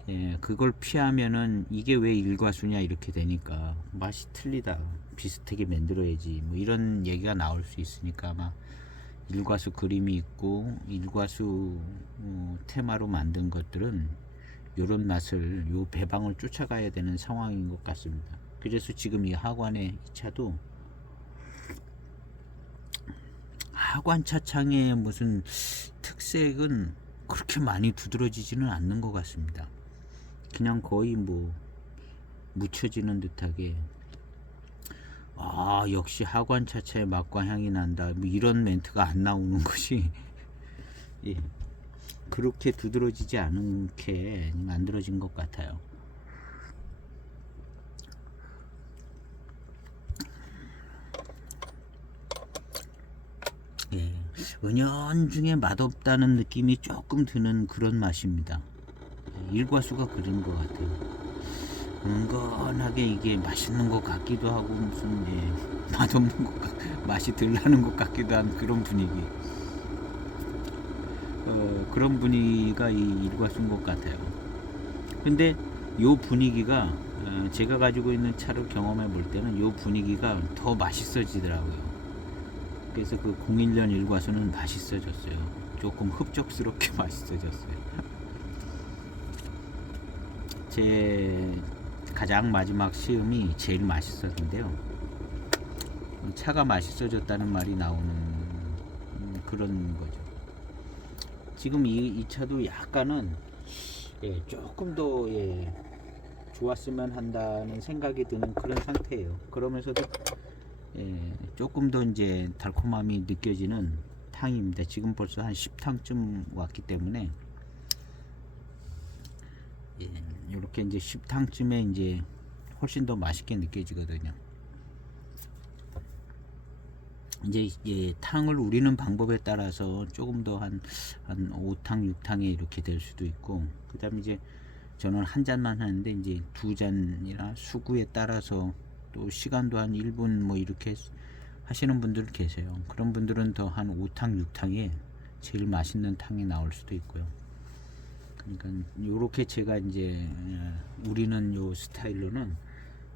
예, 그걸 피하면은 이게 왜 일과수냐 이렇게 되니까 맛이 틀리다, 비슷하게 만들어야지 뭐 이런 얘기가 나올 수 있으니까 아마 일과수 그림이 있고 일과수 테마로 만든 것들은 요런 맛을, 요 배방을 쫓아가야 되는 상황인 것 같습니다. 그래서 지금 이 하관의 이 차도 하관 차창의 무슨 특색은 그렇게 많이 두드러지지는 않는 것 같습니다. 그냥 거의 뭐 묻혀지는 듯하게, 아 역시 하관 차차의 맛과 향이 난다 뭐 이런 멘트가 안 나오는 것이 예, 그렇게 두드러지지 않게 만들어진 것 같아요. 예, 은연중에 맛없다는 느낌이 조금 드는 그런 맛입니다. 일과수가 그런 것 같아요. 은근하게 이게 맛있는 것 같기도 하고 무슨 맛없는 것 맛이 덜 나는 것 같기도 한 그런 분위기. 그런 분위기가 이 일과수인 것 같아요. 근데 요 분위기가 제가 가지고 있는 차를 경험해 볼 때는 요 분위기가 더 맛있어지더라고요. 그래서 그 01년 일과수는 맛있어졌어요. 조금 흡족스럽게 맛있어졌어요. 제 가장 마지막 시음이 제일 맛있었는데요. 차가 맛있어졌다는 말이 나오는 그런 거죠. 지금 이 차도 약간은 조금 더 좋았으면 한다는 생각이 드는 그런 상태예요. 그러면서도 조금 더 이제 달콤함이 느껴지는 탕입니다. 지금 벌써 한 10탕쯤 왔기 때문에 이렇게 이제 10탕쯤에 이제 훨씬 더 맛있게 느껴지거든요. 이제 탕을 우리는 방법에 따라서 조금 더 한 5탕, 6탕에 이렇게 될 수도 있고, 그 다음에 이제 저는 한 잔만 하는데 이제 두 잔이나 수구에 따라서 또 시간도 한 1분 뭐 이렇게 하시는 분들 계세요. 그런 분들은 더 한 5탕, 6탕에 제일 맛있는 탕이 나올 수도 있고요. 그러니까 요렇게 제가 이제 우리는 요 스타일로는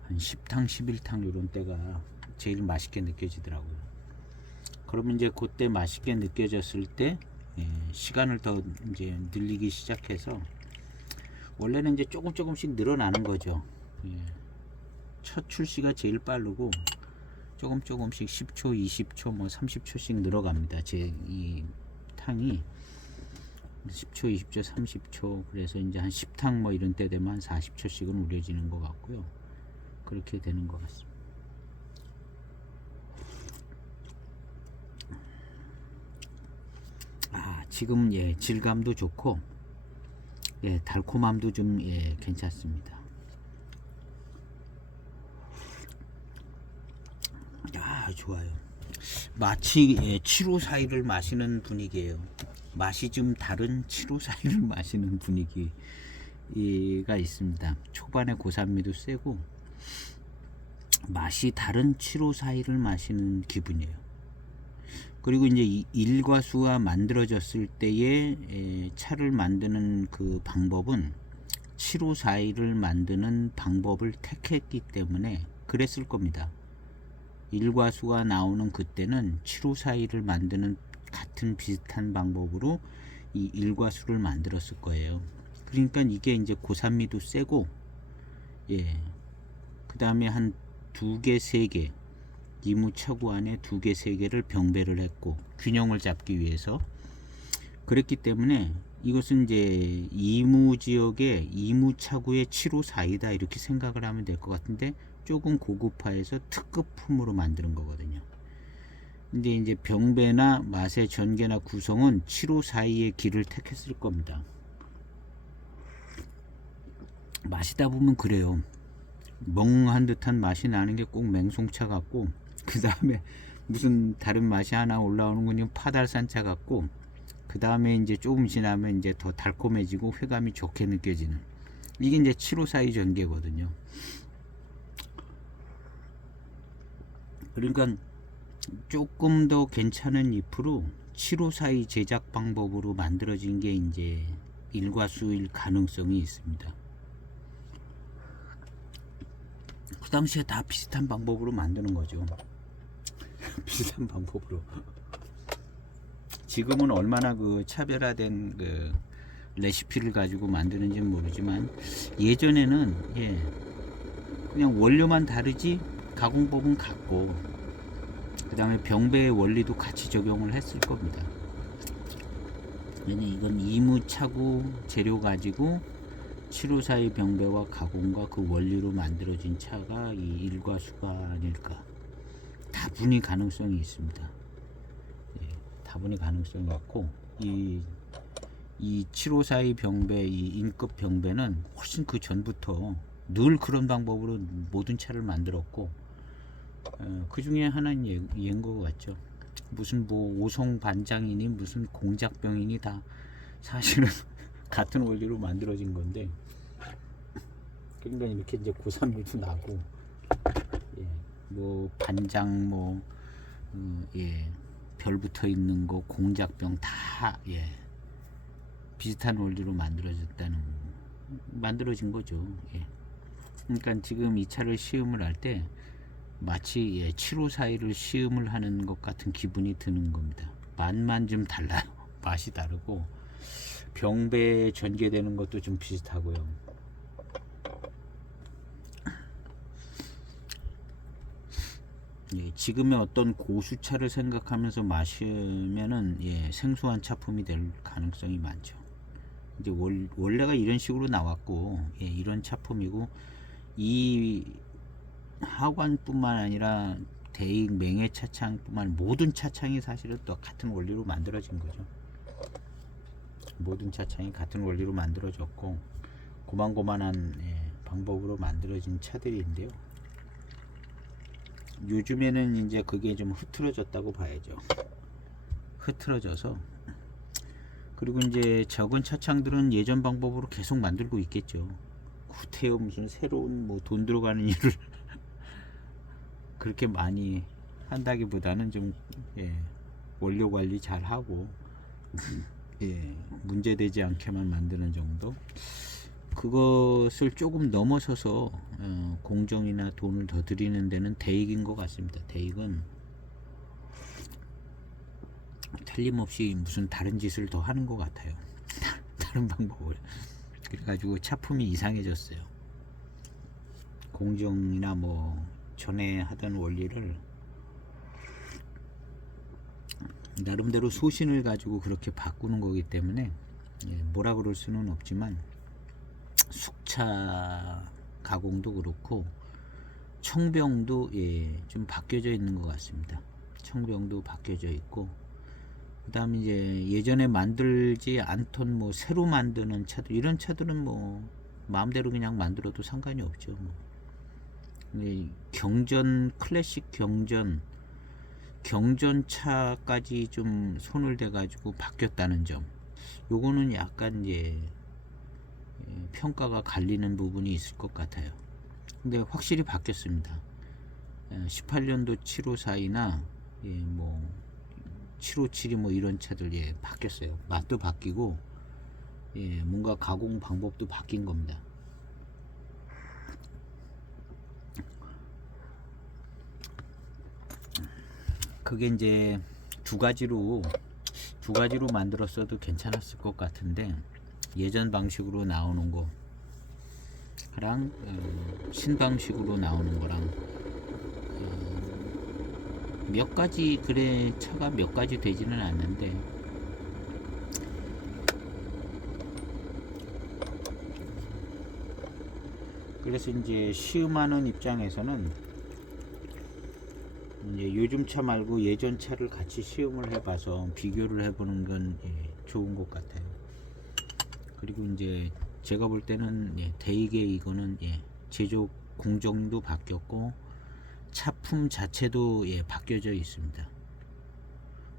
한 10탕, 11탕 요런 때가 제일 맛있게 느껴지더라고요. 그러면 이제 그때 맛있게 느껴졌을 때 시간을 더 이제 늘리기 시작해서, 원래는 이제 조금씩 늘어나는 거죠. 첫 출시가 제일 빠르고 조금씩 10초, 20초, 뭐 30초씩 늘어갑니다. 제 이 탕이 10초, 20초, 30초, 그래서 이제 한 10탕 뭐 이런 때 되면 한 40초씩은 우려지는 것 같고요. 그렇게 되는 것 같습니다. 지금 질감도 좋고 예, 달콤함도 좀 예, 괜찮습니다. 아, 좋아요. 마치 예, 7호사이를 마시는 분위기예요. 맛이 좀 다른 7호사이를 마시는 분위기가 있습니다. 초반에 고산미도 세고 맛이 다른 7호사이를 마시는 기분이에요. 그리고 이제 이 일과수가 만들어졌을 때의 차를 만드는 그 방법은 7호사이를 만드는 방법을 택했기 때문에 그랬을 겁니다. 일과수가 나오는 그때는 7호사이를 만드는 같은 비슷한 방법으로 이 일과수를 만들었을 거예요. 그러니까 이게 이제 고산미도 세고, 예, 그 다음에 한 2개, 3개, 이무차구 안에 2개, 3개를 병배를 했고 균형을 잡기 위해서 그랬기 때문에 이것은 이제 이무지역의 이무차구의 7호사이다 이렇게 생각을 하면 될 것 같은데 조금 고급화해서 특급품으로 만드는 거거든요. 근데 이제 병배나 맛의 전개나 구성은 7호사이의 길을 택했을 겁니다. 마시다 보면 그래요. 멍한 듯한 맛이 나는 게 꼭 맹송차 같고, 그 다음에 무슨 다른 맛이 하나 올라오는 건 파달산차 같고, 그 다음에 이제 조금 지나면 이제 더 달콤해지고 회감이 좋게 느껴지는, 이게 이제 7호사이 전개거든요. 그러니까 조금 더 괜찮은 잎으로 7호사이 제작 방법으로 만들어진 게 이제 일과수일 가능성이 있습니다. 그 당시에 다 비슷한 방법으로 만드는 거죠. 비슷한 방법으로. 지금은 얼마나 그 차별화된 그 레시피를 가지고 만드는지는 모르지만 예전에는 예, 그냥 원료만 다르지 가공법은 같고 그 다음에 병배의 원리도 같이 적용을 했을 겁니다. 왜냐 이건 이무차구 재료 가지고 7호사이 병배와 가공과 그 원리로 만들어진 차가 이 일과수가 아닐까. 다분히 가능성이 있습니다. 예, 다분히 가능성이 있고 이 7호사이 병배, 이 인급 병배는 훨씬 그 전부터 늘 그런 방법으로 모든 차를 만들었고 그 중에 하나는 얘인 것 같죠. 무슨 뭐 오송 반장이니 무슨 공작병이니 다 사실은 같은 원리로 만들어진 건데 그러니까 이렇게 이제 고산미도 나고 예, 뭐 반장 뭐 예, 별 붙어 있는 거 공작병 다 예, 비슷한 원리로 만들어진 거죠. 예. 그러니까 지금 이 차를 시음을 할 때 마치 예, 7호사이를 시음을 하는 것 같은 기분이 드는 겁니다. 맛만 좀 달라요. 맛이 다르고 병배에 전개되는 것도 좀 비슷하고요. 예, 지금의 어떤 고수차를 생각하면서 마시면은 예, 생소한 차품이 될 가능성이 많죠. 이제 원래가 이런 식으로 나왔고 예, 이런 차품이고 이 하관뿐만 아니라 대익 맹해 차창뿐만 모든 차창이 사실은 또 같은 원리로 만들어진 거죠. 모든 차창이 같은 원리로 만들어졌고 고만고만한 예, 방법으로 만들어진 차들인데요. 요즘에는 이제 그게 좀 흐트러졌다고 봐야죠. 흐트러져서 그리고 이제 적은 차창들은 예전 방법으로 계속 만들고 있겠죠. 구태여 무슨 새로운 뭐 돈 들어가는 일을 그렇게 많이 한다기보다는 좀 예, 원료 관리 잘 하고 예, 문제되지 않게만 만드는 정도. 그것을 조금 넘어서서 공정이나 돈을 더 들이는 데는 대익인 것 같습니다. 대익은 틀림없이 무슨 다른 짓을 더 하는 것 같아요. 다른 방법을. 그래가지고 차품이 이상해졌어요. 공정이나 뭐 전에 하던 원리를 나름대로 소신을 가지고 그렇게 바꾸는 거기 때문에 뭐라 그럴 수는 없지만 숙차 가공도 그렇고 청병도 예, 좀 바뀌어져 있는 것 같습니다. 청병도 바뀌어져 있고 그다음에 이제 예전에 만들지 않던 뭐 새로 만드는 차들, 이런 차들은 뭐 마음대로 그냥 만들어도 상관이 없죠. 뭐. 경전, 클래식 경전차까지 좀 손을 대 가지고 바뀌었다는 점, 요거는 약간 이제 평가가 갈리는 부분이 있을 것 같아요. 근데 확실히 바뀌었습니다. 18년도 754이나 뭐 757이 뭐 이런 차들 바뀌었어요. 맛도 바뀌고 뭔가 가공 방법도 바뀐 겁니다. 그게 이제 두 가지로 만들었어도 괜찮았을 것 같은데, 예전 방식으로 나오는 거랑 신방식으로 나오는 거랑 몇 가지, 그래 차가 몇 가지 되지는 않는데, 그래서 이제 시음하는 입장에서는 이제 요즘 차 말고 예전 차를 같이 시음을 해봐서 비교를 해보는 건 좋은 것 같아요. 그리고 이제 제가 볼 때는 대개 이거는 제조 공정도 바뀌었고 차품 자체도 바뀌어져 있습니다.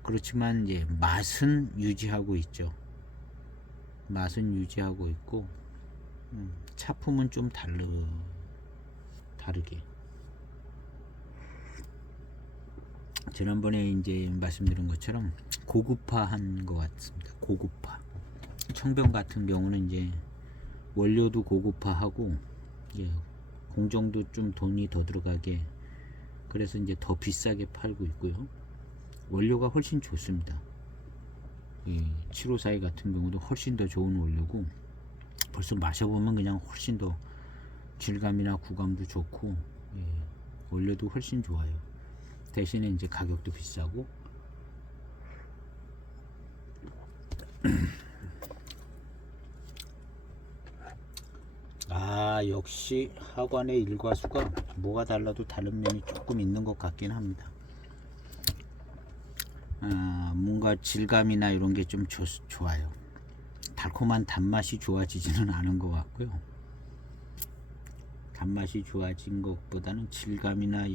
그렇지만 맛은 유지하고 있죠. 맛은 유지하고 있고 차품은 좀 다르게. 지난번에 이제 말씀드린 것처럼 고급화한 것 같습니다. 고급화. 청병 같은 경우는 이제 원료도 고급화하고 공정도 좀 돈이 더 들어가게, 그래서 이제 더 비싸게 팔고 있고요. 원료가 훨씬 좋습니다. 754 같은 경우도 훨씬 더 좋은 원료고, 벌써 마셔보면 그냥 훨씬 더 질감이나 구감도 좋고 원료도 훨씬 좋아요. 대신에 이제 가격도 비싸고. 역시 하관의 일과수가 뭐가 달라도 다른 면이 조금 있는 것 같긴 합니다. 뭔가 질감이나 이런 게 좀 좋아요. 달콤한 단맛이 좋아지지는 않은 것 같고요. 단맛이 좋아진 것보다는 질감이나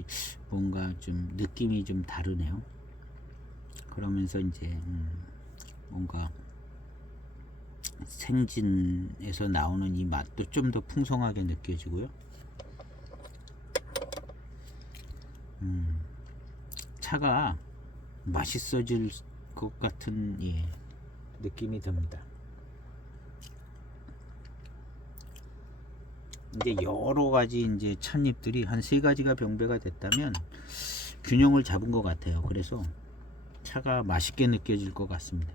뭔가 좀 느낌이 좀 다르네요. 그러면서 이제 뭔가 생진에서 나오는 이 맛도 좀 더 풍성하게 느껴지고요. 차가 맛있어질 것 같은 느낌이 듭니다. 이제 여러 가지 이제 찻잎들이 한 3가지가 병배가 됐다면 균형을 잡은 것 같아요. 그래서 차가 맛있게 느껴질 것 같습니다.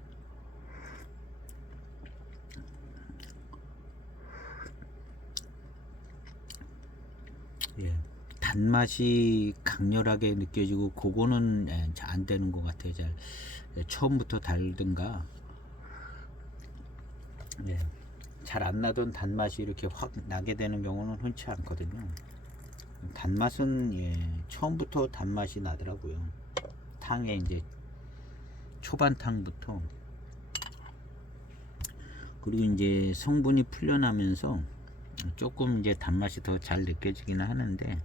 단맛이 강렬하게 느껴지고 그거는 안 되는 것 같아요. 잘 처음부터 달든가 잘 안 나던 단맛이 이렇게 확 나게 되는 경우는 흔치 않거든요. 단맛은 처음부터 단맛이 나더라고요. 탕에 이제 초반탕부터. 그리고 이제 성분이 풀려나면서 조금 이제 단맛이 더 잘 느껴지기는 하는데,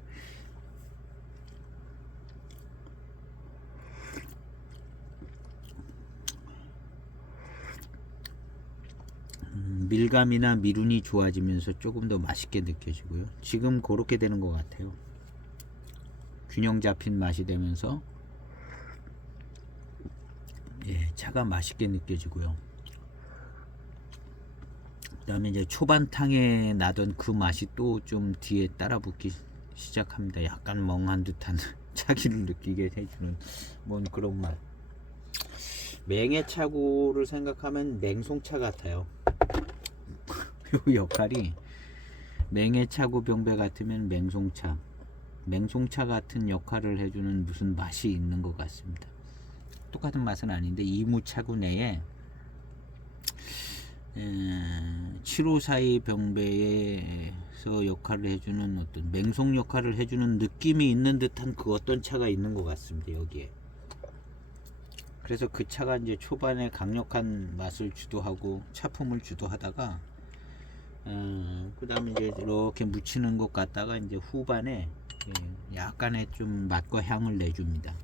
밀감이나 미륜이 좋아지면서 조금 더 맛있게 느껴지고요. 지금 그렇게 되는 것 같아요. 균형 잡힌 맛이 되면서 차가 맛있게 느껴지고요. 그 다음에 이제 초반탕에 나던 그 맛이 또 좀 뒤에 따라 붙기 시작합니다. 약간 멍한 듯한 차기를 느끼게 해주는 뭔 그런 맛. 맹해차고를 생각하면 냉송차 같아요. 요 역할이 맹해차고 병배 같으면 맹송차 같은 역할을 해주는 무슨 맛이 있는 것 같습니다. 똑같은 맛은 아닌데 이무차고 내에 7542 병배에서 역할을 해주는 어떤 맹송 역할을 해주는 느낌이 있는 듯한 그 어떤 차가 있는 것 같습니다. 여기에 그래서 그 차가 이제 초반에 강력한 맛을 주도하고 차품을 주도하다가 그 다음에 이제 이렇게 묻히는 것 같다가 이제 후반에 약간의 좀 맛과 향을 내줍니다.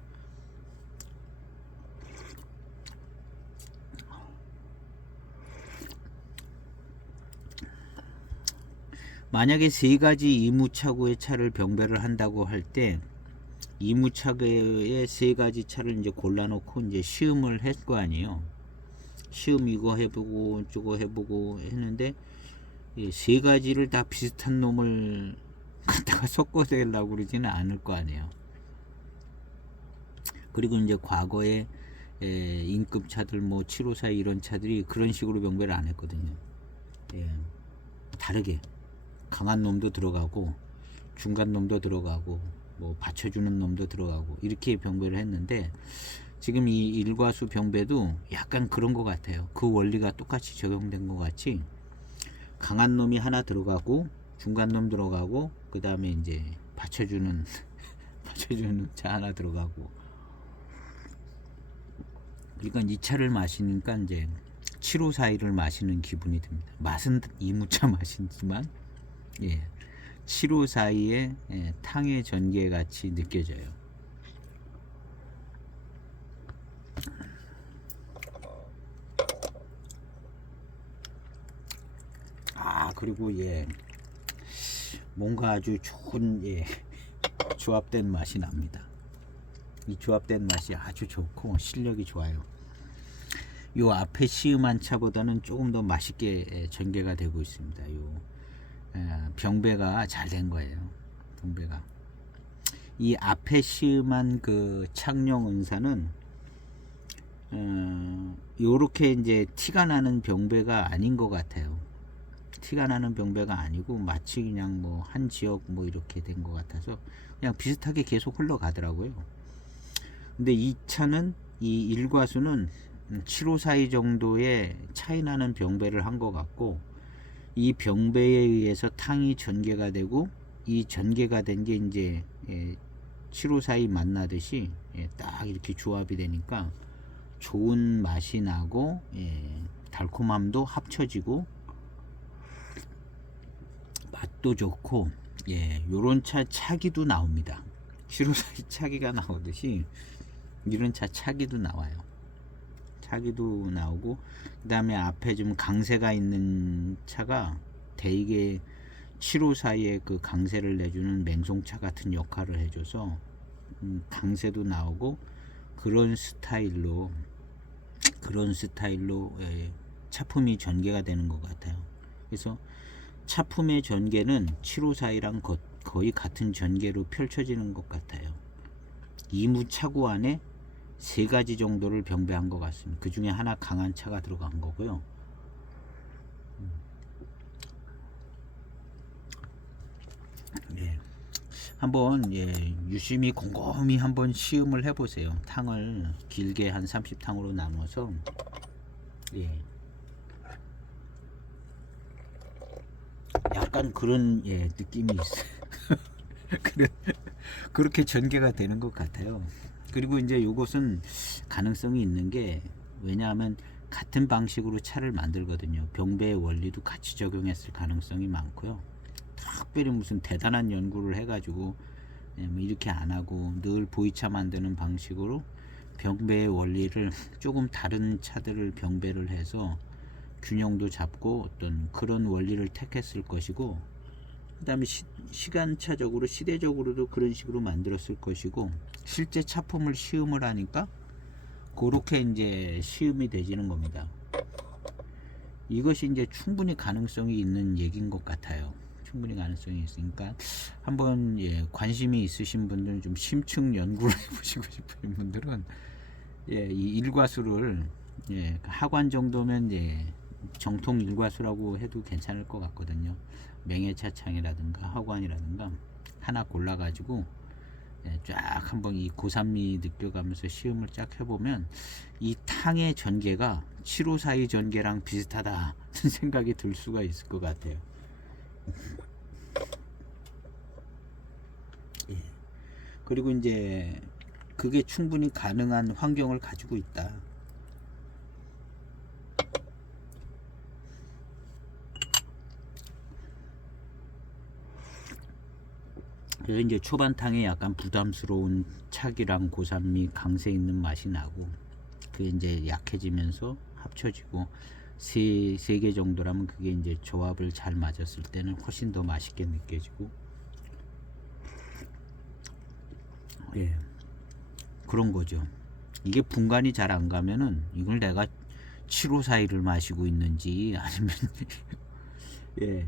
만약에 세 가지 이무차구의 차를 병배를 한다고 할 때 이무차구의 세 가지 차를 이제 골라놓고 이제 시음을 할 거 아니에요. 시음 이거 해보고 저거 해보고 했는데 세 가지를 다 비슷한 놈을 갖다가 섞어내려고 그러지는 않을 거 아니에요. 그리고 이제 과거에 인급 차들 뭐 754 이런 차들이 그런 식으로 병배를 안 했거든요. 다르게 강한 놈도 들어가고 중간 놈도 들어가고 뭐 받쳐주는 놈도 들어가고 이렇게 병배를 했는데 지금 이 일과수 병배도 약간 그런 것 같아요. 그 원리가 똑같이 적용된 것 같이 강한 놈이 하나 들어가고 중간 놈 들어가고 그 다음에 이제 받쳐주는 차 하나 들어가고. 그러니까 이 차를 마시니까 이제 7541을 마시는 기분이 듭니다. 맛은 이무차 맛이지만 7542의 탕의 전개 같이 느껴져요. 그리고 뭔가 아주 좋은 조합된 맛이 납니다. 이 조합된 맛이 아주 좋고 실력이 좋아요. 요 앞에 시음한 차보다는 조금 더 맛있게 전개가 되고 있습니다. 요 병배가 잘 된 거예요. 병배가 이 앞에 시음한 그 창룡 은사는 요렇게 이제 티가 나는 병배가 아닌 것 같아요. 티가 나는 병배가 아니고 마치 그냥 뭐 한 지역 뭐 이렇게 된 것 같아서 그냥 비슷하게 계속 흘러가더라고요. 근데 이 차는 이 일과수는 7542 정도의 차이 나는 병배를 한 것 같고 이 병배에 의해서 탕이 전개가 되고 이 전개가 된 게 이제 7542 만나듯이 딱 이렇게 조합이 되니까 좋은 맛이 나고 달콤함도 합쳐지고 맛도 좋고 요런 차 차기도 나옵니다. 7542 차기가 나오듯이 이런 차 차기도 나와요. 차기도 나오고 그 다음에 앞에 좀 강세가 있는 차가 대개 7542의 그 강세를 내주는 맹송차 같은 역할을 해줘서 강세도 나오고 그런 스타일로 차품이 전개가 되는 것 같아요. 그래서 차품의 전개는 7542랑 거의 같은 전개로 펼쳐지는 것 같아요. 이무차구 안에 세 가지 정도를 병배한 것 같습니다. 그 중에 하나 강한 차가 들어간 거고요. 한번 유심히 곰곰이 한번 시음을 해보세요. 탕을 길게 한 30탕으로 나눠서 약간 그런 느낌이 있어요. 그렇게 전개가 되는 것 같아요. 그리고 이제 요것은 가능성이 있는 게 뭐냐면 같은 방식으로 차를 만들거든요. 병배의 원리도 같이 적용했을 가능성이 많고요. 특별히 무슨 대단한 연구를 해가지고 뭐 이렇게 안 하고 늘 보이차 만드는 방식으로 병배의 원리를 조금 다른 차들을 병배를 해서 균형도 잡고 어떤 그런 원리를 택했을 것이고, 그 다음에 시간차적으로 시대적으로도 그런 식으로 만들었을 것이고, 실제 차품을 시음을 하니까 그렇게 이제 시음이 되지는 겁니다. 이것이 이제 충분히 가능성이 있는 얘기인 것 같아요. 충분히 가능성이 있으니까 한번 관심이 있으신 분들은 좀 심층 연구를 해보시고 싶은 분들은 이 일과수를 하관 정도면 정통 일과수라고 해도 괜찮을 것 같거든요. 맹해차창이라든가 하관이라든가 하나 골라가지고 쫙 한번 이 고산미 느껴가면서 시음을 쫙 해보면 이 탕의 전개가 7542 전개랑 비슷하다 생각이 들 수가 있을 것 같아요. 그리고 이제 그게 충분히 가능한 환경을 가지고 있다. 그래서 이제 초반탕에 약간 부담스러운 찰기랑 고산미 강세 있는 맛이 나고, 그게 이제 약해지면서 합쳐지고 세 개 정도라면 그게 이제 조합을 잘 맞았을 때는 훨씬 더 맛있게 느껴지고, 예, 그런 거죠. 이게 분간이 잘 안 가면은 이걸 내가 7호사이를 마시고 있는지 아니면 예,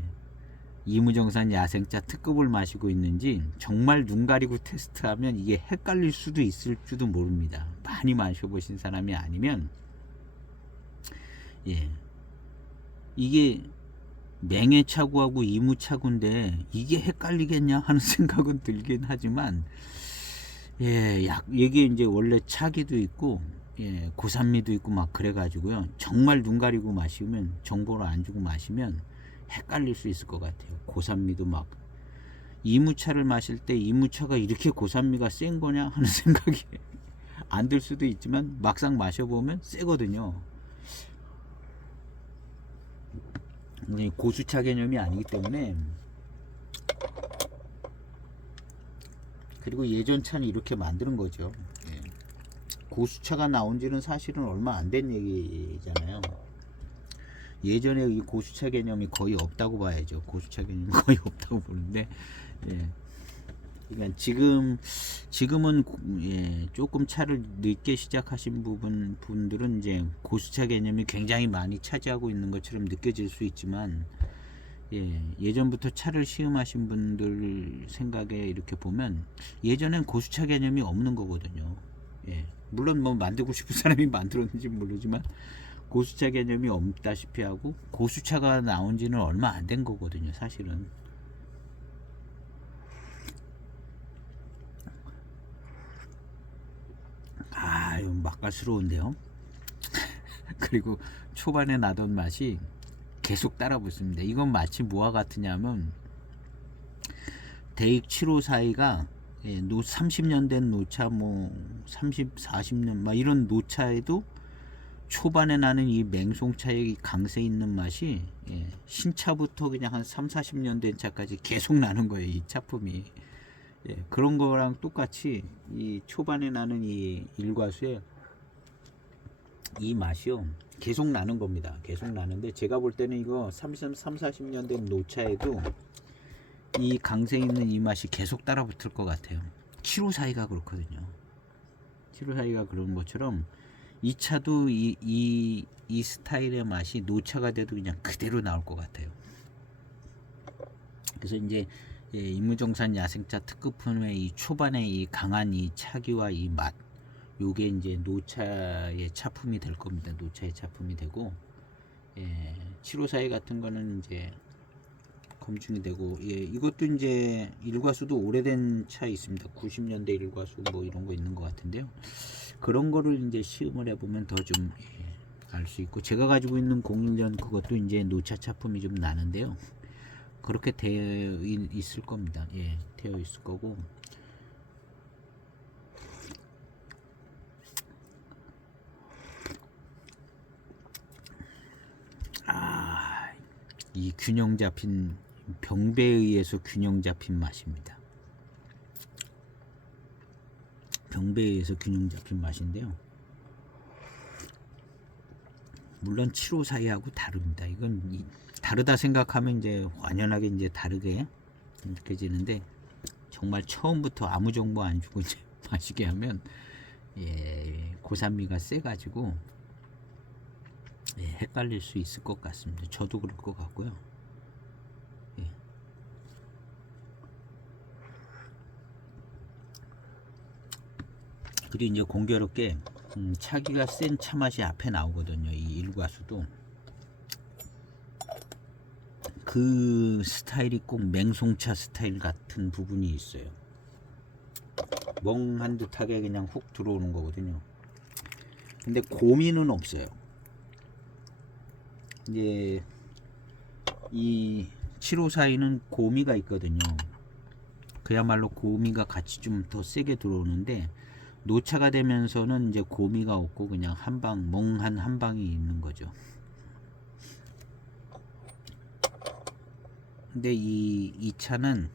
이무정산 야생차 특급을 마시고 있는지 정말 눈 가리고 테스트하면 이게 헷갈릴 수도 있을지도 모릅니다. 많이 마셔보신 사람이 아니면. 예, 이게 맹해차구하고 이무차구인데 이게 헷갈리겠냐 하는 생각은 들긴 하지만, 예, 이게 이제 원래 차기도 있고, 예, 고산미도 있고 막 그래가지고요. 정말 눈 가리고 마시면, 정보를 안 주고 마시면 헷갈릴 수 있을 것 같아요. 고산미도 막, 이무차를 마실 때 이무차가 이렇게 고산미가 센 거냐 하는 생각이 안 들 수도 있지만 막상 마셔보면 세거든요. 고수차 개념이 아니기 때문에. 그리고 예전 차는 이렇게 만드는 거죠. 예. 고수차가 나온 지는 사실은 얼마 안 된 얘기잖아요. 예전에 이 고수차 개념이 거의 없다고 봐야죠. 고수차 개념이 거의 없다고 보는데, 예. 그러니까 지금은 예, 조금 차를 늦게 시작하신 분들은 이제 고수차 개념이 굉장히 많이 차지하고 있는 것처럼 느껴질 수 있지만, 예, 예전부터 차를 시음하신 분들 생각에 이렇게 보면 예전엔 고수차 개념이 없는 거거든요. 예, 물론 뭐 만들고 싶은 사람이 만들었는지 모르지만 고수차 개념이 없다시피 하고, 고수차가 나온 지는 얼마 안 된 거거든요, 사실은. 이거 맛깔스러운데요. 그리고 초반에 나던 맛이 계속 따라 붙습니다. 이건 마치 뭐와 같으냐면, 대익 754가 30년 된 노차, 뭐 30, 40년 막 이런 노차에도 초반에 나는 이 맹송차의 강세 있는 맛이, 예, 신차부터 그냥 한 3, 40년 된 차까지 계속 나는 거예요, 이 차품이. 예, 그런 거랑 똑같이 이 초반에 나는 이 일과수의 이 맛이요, 계속 나는 겁니다. 계속 나는데 제가 볼 때는 이거 30, 40년 된 노차에도 이 강세 있는 이 맛이 계속 따라 붙을 것 같아요. 754가 그렇거든요. 754가 그런 것처럼 이 차도 이 스타일의 맛이 노차가 돼도 그냥 그대로 나올 것 같아요. 그래서 이제, 예, 이무정산 야생차 특급품의 이 초반에 이 강한 이 차기와 이 맛, 요게 이제 노차의 차품이 될 겁니다. 노차의 차품이 되고, 예, 754 같은 거는 이제 검증이 되고, 예, 이것도 이제 일과수도 오래된 차 있습니다. 90년대 일과수 뭐 이런 거 있는 것 같은데요. 그런 거를 이제 시음을 해보면 더 좀 알 수 있고, 제가 가지고 있는 01년 그것도 이제 노차 차품이 좀 나는데요. 그렇게 되어 있을 겁니다. 예, 되어 있을 거고. 이 균형 잡힌, 병배에 의해서 균형 잡힌 맛입니다. 병배에 의해서 균형 잡힌 맛인데요. 물론 754하고 다릅니다. 이건 다르다 생각하면 이제 완연하게 이제 다르게 느껴지는데, 정말 처음부터 아무 정보 안 주고 이제 마시게 하면, 예, 고산미가 세가지고, 예, 헷갈릴 수 있을 것 같습니다. 저도 그럴 것 같고요. 예. 그리고 이제 공교롭게 차기가 센 차맛이 앞에 나오거든요. 이 일과수도 그 스타일이 꼭 맹송차 스타일 같은 부분이 있어요. 멍한 듯하게 그냥 훅 들어오는 거거든요. 근데 고미는 없어요. 이제 이 754는 고미가 있거든요. 그야말로 고미가 같이 좀 더 세게 들어오는데, 노차가 되면서는 이제 고미가 없고 그냥 한방 몽한 한 방이 있는 거죠. 근데 이 차는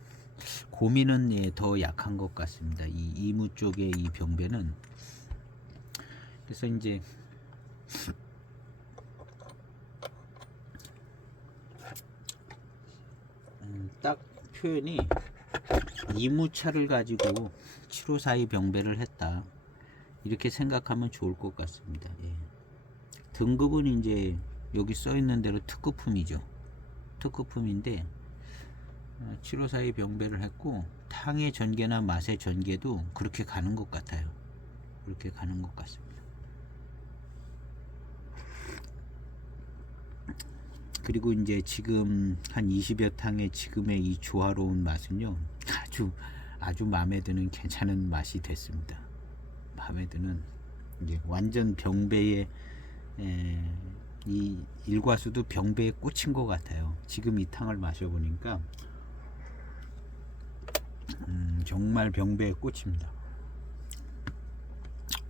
고미는 예, 더 약한 것 같습니다. 이 이무 쪽의 이 병배는. 그래서 이제 딱 표현이 이무차를 가지고 7542 병배를 했다, 이렇게 생각하면 좋을 것 같습니다. 예. 등급은 이제 여기 써 있는 대로 특급품이죠. 특급품인데 7542 병배를 했고 탕의 전개나 맛의 전개도 그렇게 가는 것 같아요. 그렇게 가는 것 같습니다. 그리고 이제 지금 한 20여 탕의 지금의 이 조화로운 맛은요, 아주 마음에 드는 괜찮은 맛이 됐습니다. 마음에 드는, 이제 완전 병배의 이 일과수도 병배에 꽂힌 것 같아요. 지금 이 탕을 마셔보니까 정말 병배에 꽂힙니다.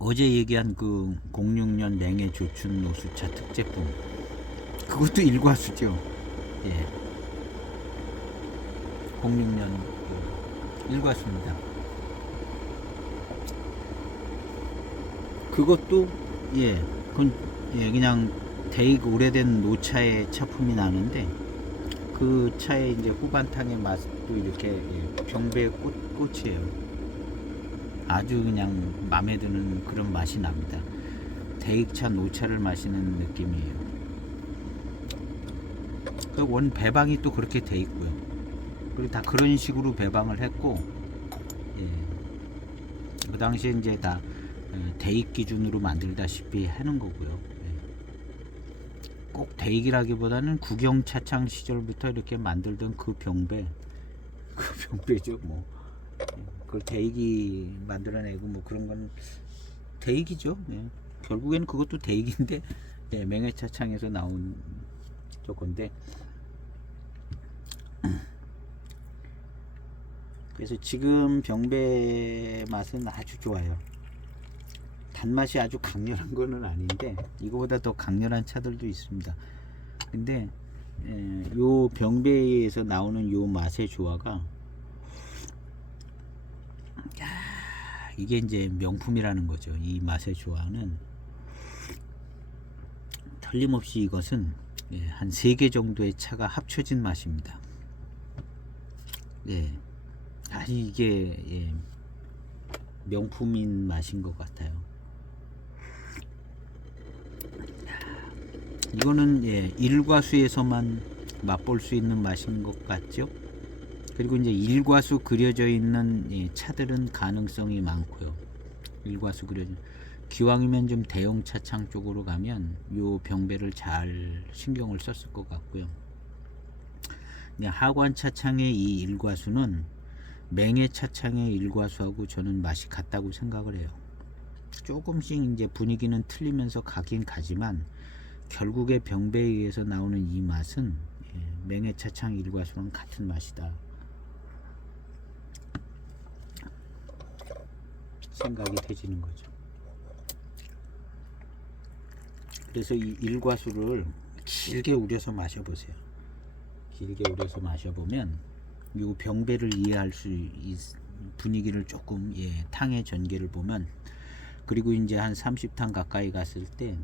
어제 얘기한 그 06년 냉해 조춘 노수차 특제품, 그것도 일과수죠. 예. 06년 일과수입니다. 그것도 예, 그냥 대익 오래된 노차의 차품이 나는데 그 차의 이제 후반탕의 맛도 이렇게 병배의 꽃이에요. 아주 그냥 마음에 드는 그런 맛이 납니다. 대익차 노차를 마시는 느낌이에요. 원 배방이 또 그렇게 돼 있고요. 그리고 다 그런 식으로 배방을 했고, 예. 그 당시에 이제 다 대익 기준으로 만들다시피 하는 거고요. 예. 꼭 대익이라기보다는 국영 차창 시절부터 이렇게 만들던 그 병배죠. 뭐 그걸 대익이 만들어내고 뭐 그런 건 대익이죠. 예. 결국에는 그것도 대익인데 예, 맹해차창에서 나온 건데. 그래서 지금 병배 맛은 아주 좋아요. 단맛이 아주 강렬한 거는 아닌데 이거보다 더 강렬한 차들도 있습니다. 근데 요 병배에서 나오는 요 맛의 조화가, 이게 이제 명품이라는 거죠. 이 맛의 조화는 틀림없이 이것은 한 3개 정도의 차가 합쳐진 맛입니다. 예. 이게 명품인 맛인 것 같아요. 이거는 일과수에서만 맛볼 수 있는 맛인 것 같죠. 그리고 이제 일과수 그려져 있는 차들은 가능성이 많고요. 일과수 그려져, 기왕이면 좀 대형 차창 쪽으로 가면 요 병배를 잘 신경을 썼을 것 같고요. 하관 차창의 이 일과수는 맹해 차창의 일과수하고 저는 맛이 같다고 생각을 해요. 조금씩 이제 분위기는 틀리면서 가긴 가지만 결국에 병배에 의해서 나오는 이 맛은 맹해 차창 일과수랑 같은 맛이다 생각이 되지는 거죠. 그래서 이 일과수를 길게 우려서 마셔보세요. 길게 우려서 마셔보면 이 병배를 이해할 수 분위기를 조금 탕의 전개를 보면, 그리고 이제 한 30탕 가까이 갔을 때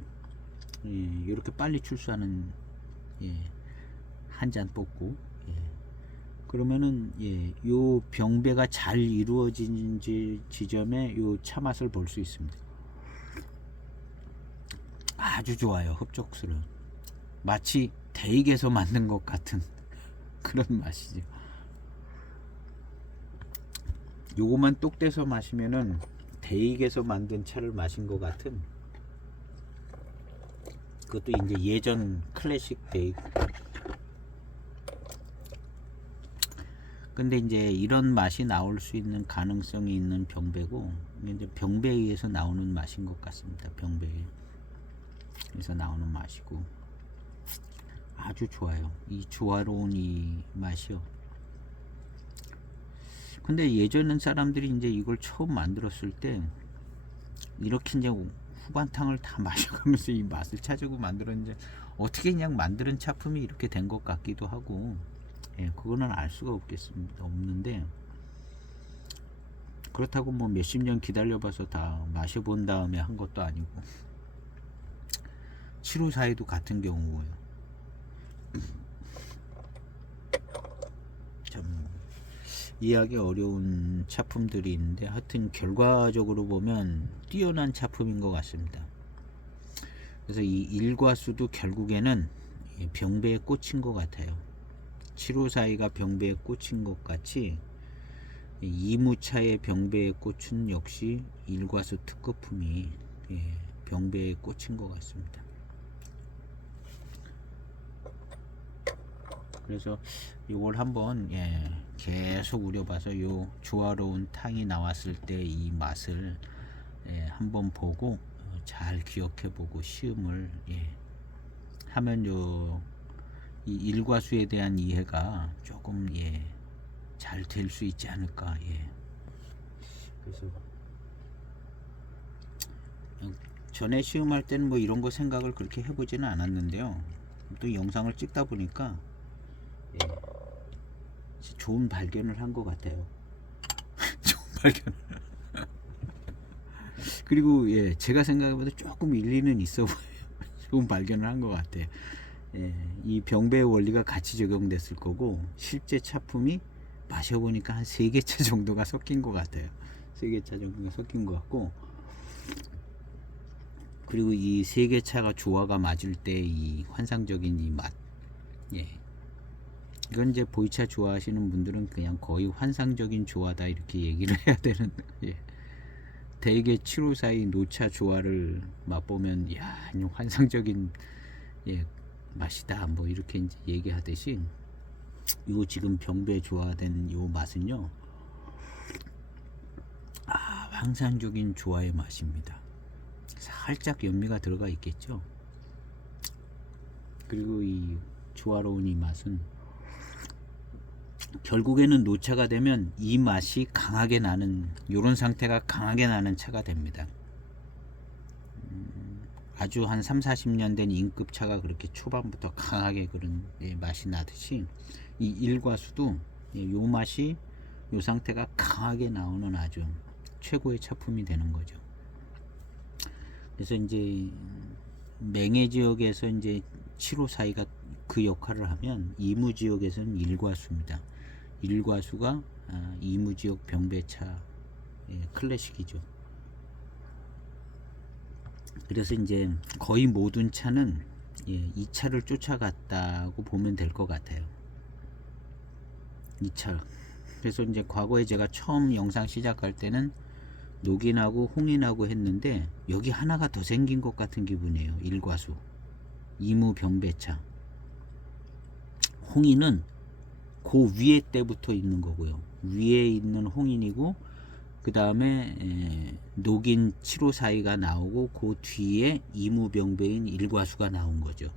이렇게 빨리 출수하는 한 잔 뽑고, 그러면은 요 병배가 잘 이루어진 지점에 요 차 맛을 볼 수 있습니다. 아주 좋아요. 흡족스러운, 마치 대익에서 만든 것 같은 그런 맛이죠. 요것만 똑 떼서 마시면은 대익에서 만든 차를 마신 것 같은, 그것도 이제 예전 클래식 대익. 근데 이제 이런 맛이 나올 수 있는 가능성이 있는 병배고, 이제 병배에 의해서 나오는 맛인 것 같습니다. 병배에서 나오는 맛이고 아주 좋아요. 이 조화로운 이 맛이요. 근데 예전 사람들이 이제 이걸 처음 만들었을 때 이렇게 이제 후반탕을 다 마셔가면서 이 맛을 찾으고 만들었는데 어떻게 그냥 만드는 차품이 이렇게 된 것 같기도 하고, 예, 그거는 알 수가 없는데, 그렇다고 뭐 몇십 년 기다려봐서 다 마셔본 다음에 한 것도 아니고, 7호4에도 같은 경우고요. 참 이해하기 어려운 차품들이 있는데, 하여튼 결과적으로 보면 뛰어난 차품인 것 같습니다. 그래서 이 일과수도 결국에는 병배에 꽂힌 것 같아요. 7호4가 병배에 꽂힌 것 같이 이무차의 병배에 꽂힌 역시 일과수 특급품이 병배에 꽂힌 것 같습니다. 그래서 이걸 한번 계속 우려봐서 요 조화로운 탕이 나왔을 때 이 맛을 한번 보고 잘 기억해보고 시음을 하면 이 일과수에 대한 이해가 조금 잘 될 수 있지 않을까. 그래서 전에 시음할 때는 뭐 이런 거 생각을 그렇게 해보지는 않았는데요. 또 영상을 찍다 보니까 좋은 발견을 한 것 같아요. 좋은 발견. 그리고 제가 생각해봐도 조금 일리는 있어 보여요. 좋은 발견을 한 것 같아요. 이 병배의 원리가 같이 적용됐을 거고, 실제 차품이 마셔보니까 한 3개차 정도가 섞인 것 같아요. 3개차 정도가 섞인 것 같고, 그리고 이 3개차가 조화가 맞을 때 이 환상적인 이 맛, 이건 이제 보이차 좋아하시는 분들은 그냥 거의 환상적인 조화다 이렇게 얘기를 해야 되는. 대개 7호4의 노차 조화를 맛보면 환상적인 맛이다 뭐 이렇게 이제 얘기하듯이, 요 지금 병배 조화된 요 맛은요, 환상적인 조화의 맛입니다. 살짝 연미가 들어가 있겠죠. 그리고 이 조화로운 이 맛은 결국에는 노차가 되면 이 맛이 강하게 나는, 요런 상태가 강하게 나는 차가 됩니다. 아주 한 30-40년 된 인급차가 그렇게 초반부터 강하게 그런 맛이 나듯이, 이 일과수도 요 맛이, 요 상태가 강하게 나오는 아주 최고의 차품이 되는 거죠. 그래서 이제 맹해 지역에서 이제 7호4가 그 역할을 하면, 이무 지역에서는 일과수입니다. 일과수가 이무 지역 병배차 클래식이죠. 그래서 이제 거의 모든 차는 이 차를 쫓아갔다고 보면 될 것 같아요. 이 차. 그래서 이제 과거에 제가 처음 영상 시작할 때는 녹인하고 홍인하고 했는데, 여기 하나가 더 생긴 것 같은 기분이에요. 일과수 이무 병배차. 홍인은 그 위에 때부터 있는 거고요. 위에 있는 홍인이고, 그 다음에 녹인 7호4가 나오고, 그 뒤에 이무병배인 일과수가 나온 거죠.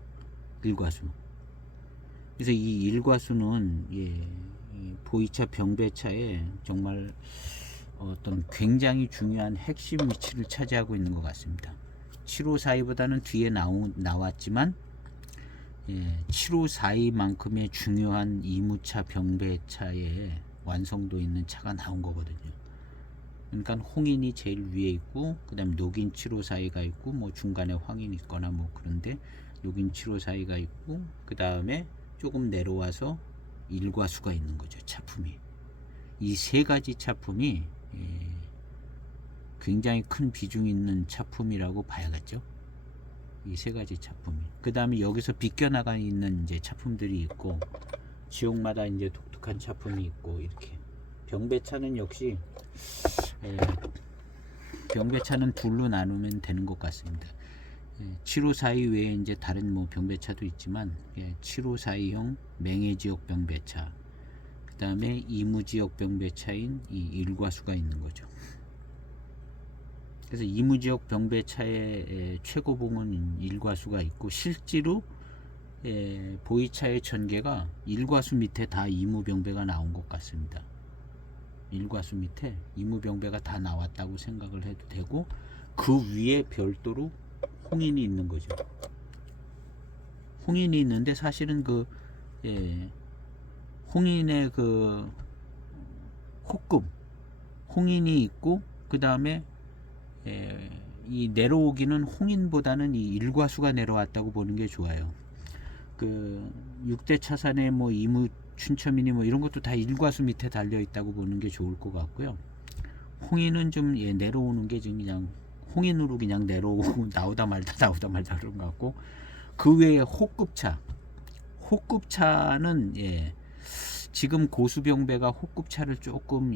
일과수. 그래서 이 일과수는 보이차 병배차에 정말 어떤 굉장히 중요한 핵심 위치를 차지하고 있는 것 같습니다. 7호4보다는 뒤에 나왔지만 7호4만큼의 중요한 이무차 병배차에 완성도 있는 차가 나온 거거든요. 그러니까 홍인이 제일 위에 있고, 그 다음 녹인 7호4가 있고, 뭐 중간에 황인이 있거나 뭐 그런데, 녹인 7호4가 있고, 그 다음에 조금 내려와서 일과수가 있는 거죠. 차품이. 이 세 가지 차품이 굉장히 큰 비중 있는 차품이라고 봐야겠죠. 이 세 가지 차품이. 그 다음에 여기서 비껴나가 있는 이제 차품들이 있고, 지역마다 이제 독특한 차품이 있고, 이렇게. 병배차는 역시 병배차는 둘로 나누면 되는 것 같습니다. 7호4 외에 이제 다른 뭐 병배차도 있지만, 7호4형 맹해지역 병배차, 그 다음에 이무지역 병배차인 이 일과수가 있는 거죠. 그래서 이무지역 병배차의 최고봉은 일과수가 있고, 실제로 보이차의 전개가 일과수 밑에 다 이무병배가 나온 것 같습니다. 일과수 밑에 이무병배가 다 나왔다고 생각을 해도 되고, 그 위에 별도로 홍인이 있는 거죠. 홍인이 있는데 사실은 예, 홍인의 호급, 홍인이 있고 그 다음에 이 내려오기는 홍인보다는 이 일과수가 내려왔다고 보는 게 좋아요. 6대 차산의 뭐 이무 춘첨이니 뭐 이런 것도 다 일과수 밑에 달려 있다고 보는 게 좋을 것 같고요. 홍인은 좀 내려오는 게 지금 그냥 홍인으로 그냥 내려오고 나오다 말다 그런 것 같고, 그 외에 호급차는 지금 고수병배가 호급차를 조금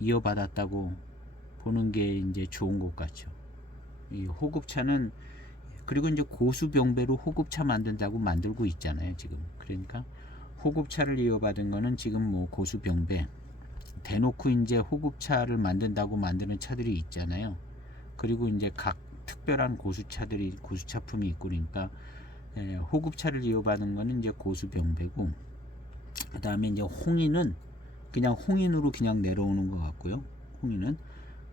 이어받았다고 보는 게 이제 좋은 것 같죠. 이 호급차는, 그리고 이제 고수병배로 호급차 만들고 있잖아요 지금. 그러니까 호급차를 이어받은 거는 지금 뭐 고수병배 대놓고 이제 호급차를 만드는 차들이 있잖아요. 그리고 이제 각 특별한 고수차품이 있고, 그러니까 호급차를 이어받은 거는 이제 고수병배고, 그 다음에 이제 홍인은 그냥 홍인으로 그냥 내려오는 것 같고요. 홍인은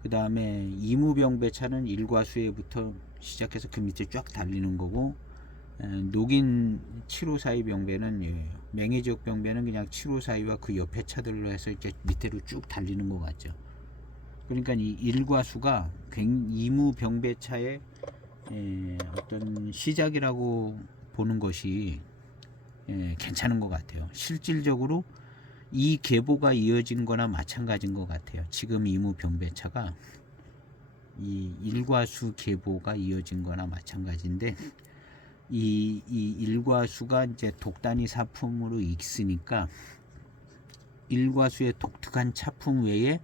그 다음에 이무병배차는 일과수에부터 시작해서 그 밑에 쫙 달리는 거고, 녹인 7542 병배는 맹해지역 병배는 그냥 7542와 그 옆에 차들로 해서 이제 밑으로 쭉 달리는 것 같죠. 그러니까 이 일과수가 이무 병배차의 어떤 시작이라고 보는 것이 괜찮은 것 같아요. 실질적으로 이 계보가 이어진 거나 마찬가지인 것 같아요. 지금 이무 병배차가 이 일과수 계보가 이어진 거나 마찬가지인데, 이 일과수가 이제 독단위 사품으로 있으니까 일과수의 독특한 차품 외에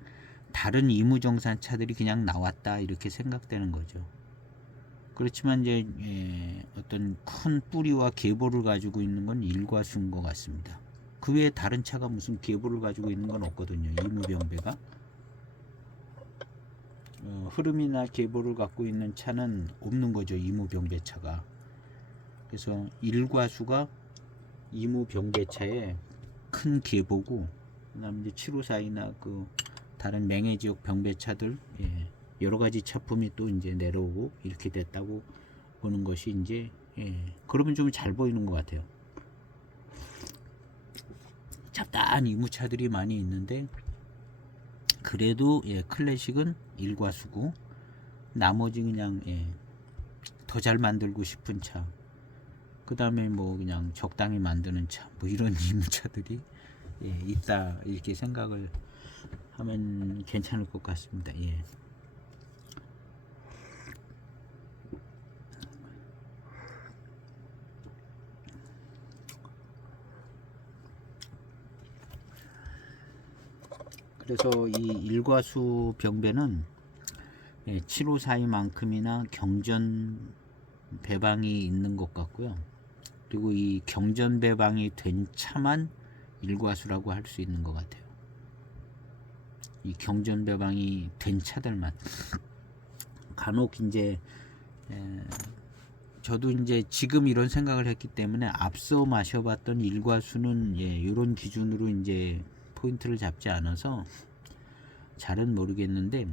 다른 이무정산 차들이 그냥 나왔다 이렇게 생각되는 거죠. 그렇지만 이제 어떤 큰 뿌리와 계보를 가지고 있는 건 일과수인 것 같습니다. 그 외에 다른 차가 무슨 계보를 가지고 있는 건 없거든요. 이무병배가 흐름이나 계보를 갖고 있는 차는 없는 거죠. 이무병배차가. 그래서 일과수가 이무병배차의 큰 계보고, 그다음에 이제 7542나 그 다른 맹해지역 병배차들 여러 가지 차품이 또 이제 내려오고 이렇게 됐다고 보는 것이 이제 그러면 좀 잘 보이는 것 같아요. 잡다한 이무차들이 많이 있는데, 그래도 클래식은 일과수고, 나머지 그냥 더 잘 만들고 싶은 차, 그 다음에 뭐 그냥 적당히 만드는 차, 뭐 이런 이무차들이 있다 이렇게 생각을 하면 괜찮을 것 같습니다. 그래서 이 일과수 병배는 7542만큼이나 경전 배방이 있는 것 같고요. 그리고 이 경전 배방이 된 차만 일과수라고 할 수 있는 것 같아요. 이 경전 배방이 된 차들만. 간혹 이제 저도 이제 지금 이런 생각을 했기 때문에 앞서 마셔봤던 일과수는 이런 기준으로 이제 포인트를 잡지 않아서 잘은 모르겠는데,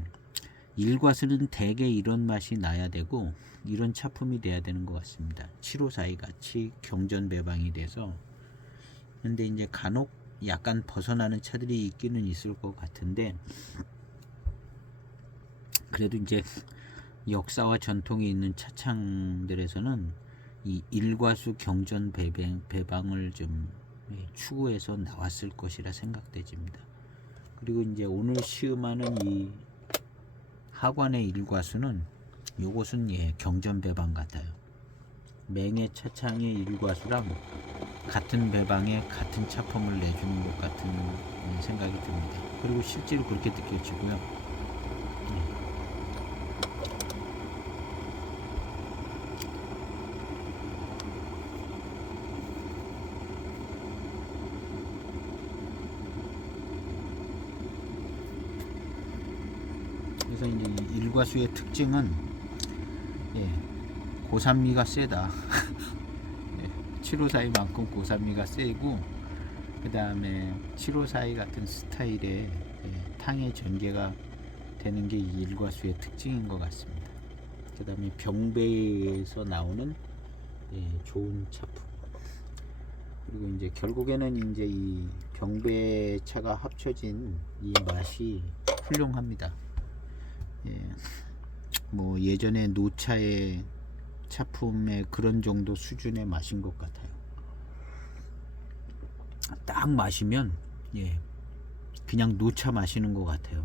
일과수는 대개 이런 맛이 나야 되고 이런 차품이 돼야 되는 것 같습니다. 7542 같이 경전 배방이 돼서. 근데 이제 간혹 약간 벗어나는 차들이 있기는 있을 것 같은데, 그래도 이제 역사와 전통이 있는 차창들에서는 이 일과수 경전 배방을 좀 추구해서 나왔을 것이라 생각되집니다. 그리고 이제 오늘 시음하는 이 하관의 일과수는 요것은 경전 배방 같아요. 맹의 차창의 일과수랑 같은 배방에 같은 차품을 내주는 것 같은 생각이 듭니다. 그리고 실제로 그렇게 느껴지고요. 그래서 이제 일과수의 특징은 고산미가 세다. 7542만큼 고산미가 세고, 그 다음에 7542 같은 스타일의 탕의 전개가 되는 게 이 일과수의 특징인 것 같습니다. 그 다음에 병배에서 나오는 좋은 차품. 그리고 이제 결국에는 이제 이 병배차가 합쳐진 이 맛이 훌륭합니다. 뭐 예전에 노차의 차품의 그런 정도 수준의 맛인 것 같아요. 딱 마시면 그냥 노차 마시는 것 같아요.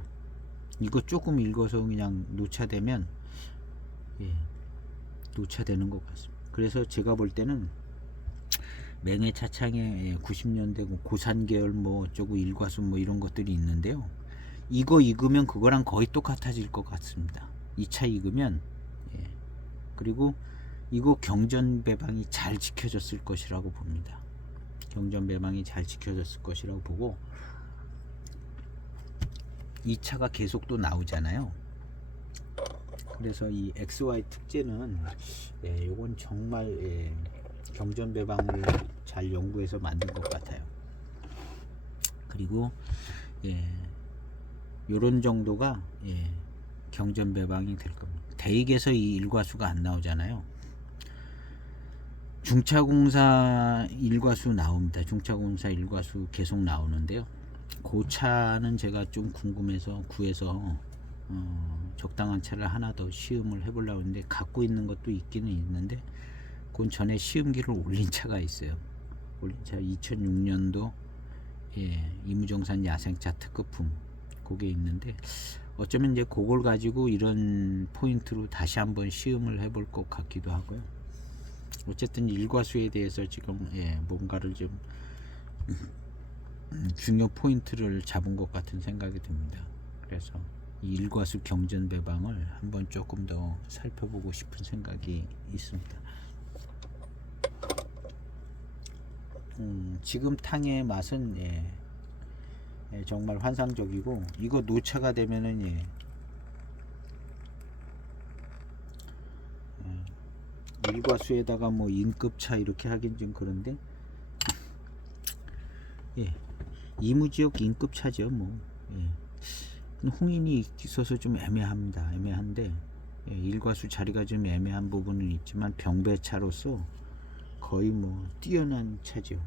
이거 조금 읽어서 그냥 노차 되면 노차 되는 것 같습니다. 그래서 제가 볼 때는 맹해 차창에 90년대 고산 계열 뭐 어쩌고 일과수 뭐 이런 것들이 있는데요. 이거 익으면 그거랑 거의 똑같아질 것 같습니다. 2차 익으면 그리고 이거 경전 배방이 잘 지켜졌을 것이라고 봅니다. 경전 배방이 잘 지켜졌을 것이라고 보고 2차가 계속 또 나오잖아요. 그래서 이 XY 특제는 요건 정말 경전 배방을 잘 연구해서 만든 것 같아요. 그리고 요런 정도가 경전 배방이 될 겁니다. 대익에서 이 일과수가 안 나오잖아요. 중차공사 일과수 나옵니다. 중차공사 일과수 계속 나오는데요. 그 차는 제가 좀 궁금해서 구해서 적당한 차를 하나 더 시음을 해보려고 했는데 갖고 있는 것도 있기는 있는데 그건 전에 시음기를 올린 차가 있어요. 올린 차 2006년도 이무정산 야생차 특급품 그게 있는데 어쩌면 이제 그걸 가지고 이런 포인트로 다시 한번 시음을 해볼 것 같기도 하고요. 어쨌든 일과수에 대해서 지금 뭔가를 좀 중요 포인트를 잡은 것 같은 생각이 듭니다. 그래서 이 일과수 경전 배방을 한번 조금 더 살펴보고 싶은 생각이 있습니다. 지금 탕의 맛은 정말 환상적이고 이거 노차가 되면은 일과수에다가 뭐 인급차 이렇게 하긴 좀 그런데 이무지역 인급차죠. 뭐 홍인이 있어서 좀 애매합니다. 애매한데 일과수 자리가 좀 애매한 부분은 있지만 병배차로서 거의 뭐 뛰어난 차죠.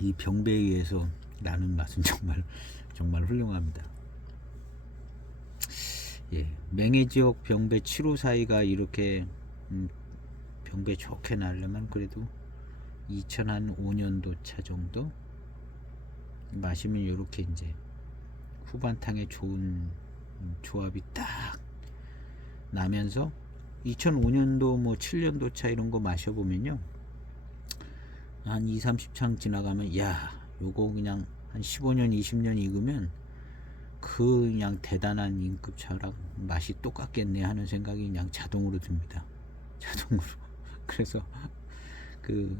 이 병배에 의해서 나는 맛은 정말 훌륭합니다. 맹해지역 병배 7호 사이가 이렇게 병배 좋게 나려면 그래도 2005년도 차 정도 마시면 이렇게 이제 후반탕에 좋은 조합이 딱 나면서 2005년도 뭐 7년도 차 이런 거 마셔보면요 한 2, 30창 지나가면 요거 그냥 한 15년 20년 익으면 그냥 대단한 인급차랑 맛이 똑같겠네 하는 생각이 그냥 자동으로 듭니다. 자동으로. 그래서 그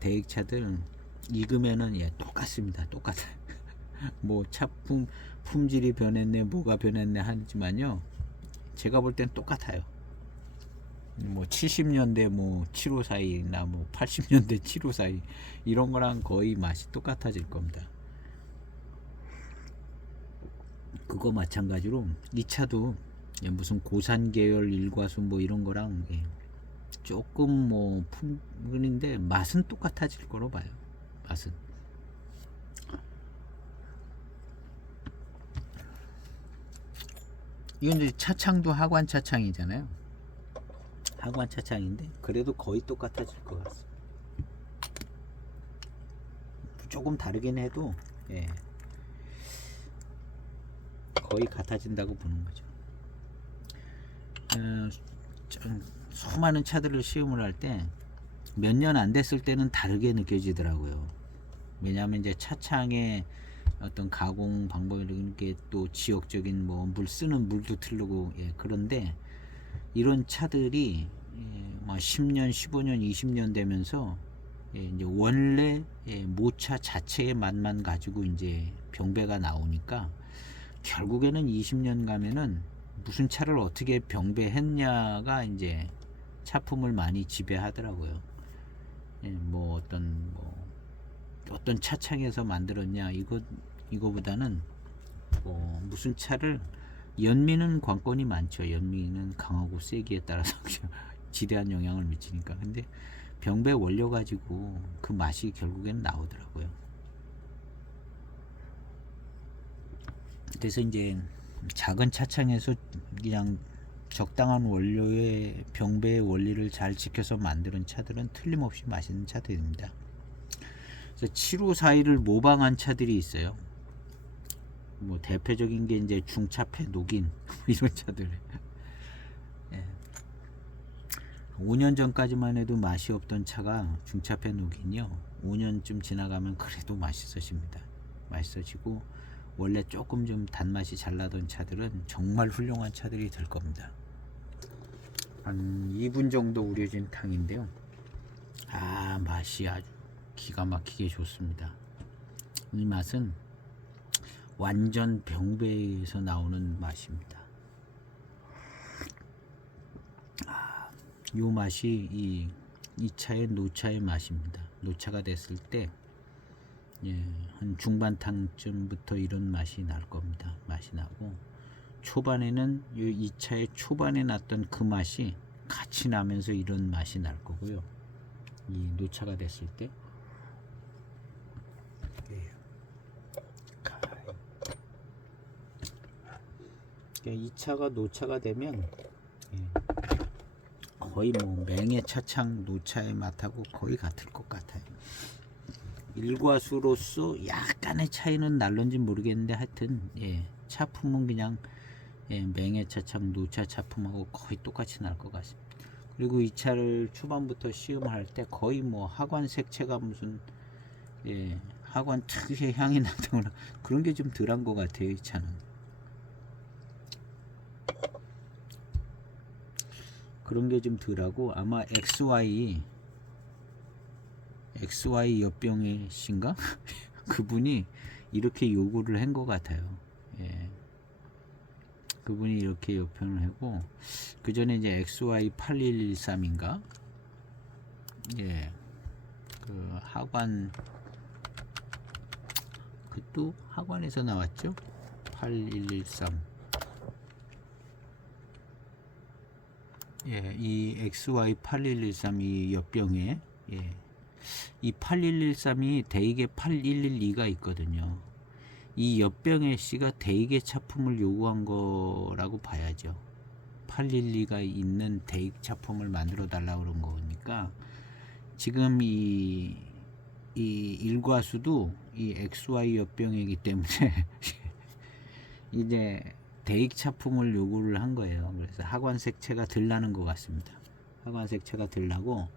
대익차들 익으면은 똑같습니다. 똑같아요. 뭐 차품 품질이 변했네 뭐가 변했네 하지만요 제가 볼 땐 똑같아요. 뭐 70년대 뭐 7호 사이나 뭐 80년대 7호 사이 이런 거랑 거의 맛이 똑같아질 겁니다. 그거 마찬가지로 이 차도 무슨 고산 계열 일과수 뭐 이런 거랑 조금 뭐 품근인데 맛은 똑같아질 거로 봐요. 맛은. 이건 이제 차창도 하관 차창이잖아요. 하관 차창인데 그래도 거의 똑같아질 것 같습니다. 조금 다르긴 해도 거의 같아진다고 보는 거죠. 수많은 차들을 시음을 할 때 몇 년 안 됐을 때는 다르게 느껴지더라고요. 왜냐하면 이제 차창의 어떤 가공 방법 이런 게 또 지역적인 뭐 물 쓰는 물도 틀리고 그런데 이런 차들이 뭐 10년, 15년, 20년 되면서 이제 원래 모차 자체의 맛만 가지고 이제 병배가 나오니까 결국에는 20년 가면은 무슨 차를 어떻게 병배했냐가 이제 차품을 많이 지배하더라고요. 뭐 어떤 뭐 어떤 차창에서 만들었냐 이거보다는 무슨 차를 연미는 관건이 많죠. 연미는 강하고 세기에 따라서 지대한 영향을 미치니까. 근데 병배 원료 가지고 그 맛이 결국에는 나오더라고요. 그래서 이제 작은 차창에서 그냥 적당한 원료의 병배의 원리를 잘 지켜서 만드는 차들은 틀림없이 맛있는 차들입니다. 그래서 7541을 모방한 차들이 있어요. 뭐 대표적인 게 이제 중차폐 녹인 이런 차들. 예. 5년 전까지만 해도 맛이 없던 차가 중차폐 녹인이요. 5년쯤 지나가면 그래도 맛있어집니다. 맛있어지고 원래 조금 좀 단맛이 잘 나던 차들은 정말 훌륭한 차들이 될 겁니다. 한 2분 정도 우려진 탕인데요. 맛이 아주 기가 막히게 좋습니다. 이 맛은 완전 병배에서 나오는 맛입니다. 이 맛이 이 차의 노차의 맛입니다. 노차가 됐을 때 한 중반탕쯤부터 이런 맛이 날 겁니다. 맛이 나고 초반에는 이 차의 초반에 났던 그 맛이 같이 나면서 이런 맛이 날 거고요. 이 노차가 됐을 때 이 차가 노차가 되면 거의 뭐 맹의 차창 노차의 맛하고 거의 같을 것 같아요. 일과수로서 약간의 차이는 날런지 모르겠는데 하여튼 차품은 그냥 맹의 차창 노차 차품하고 거의 똑같이 날 것 같습니다. 그리고 이 차를 초반부터 시음할 때 거의 뭐 하관 색채가 무슨 하관 특유의 향이 난다거나 그런 게 좀 덜한 것 같아요. 이 차는 그런 게 좀 덜하고 아마 XY 옆병의 씨인가? 그분이 이렇게 요구를 한 것 같아요. 그분이 이렇게 요편을 하고 그 전에 이제 XY8113인가? 그 하관 그것도 하관에서 나왔죠? 8113. 이 XY8113 이 옆병에 이 8113이 대익의 8112가 있거든요. 이 옆병의 씨가 대익의 차품을 요구한 거라고 봐야죠. 812가 있는 대익 차품을 만들어 달라고 그런 거니까 지금 이 일과수도 이 XY 옆병이기 때문에 이제 대익 차품을 요구를 한 거예요. 그래서 하관 색채가 덜 나는 것 같습니다. 하관 색채가 덜 나고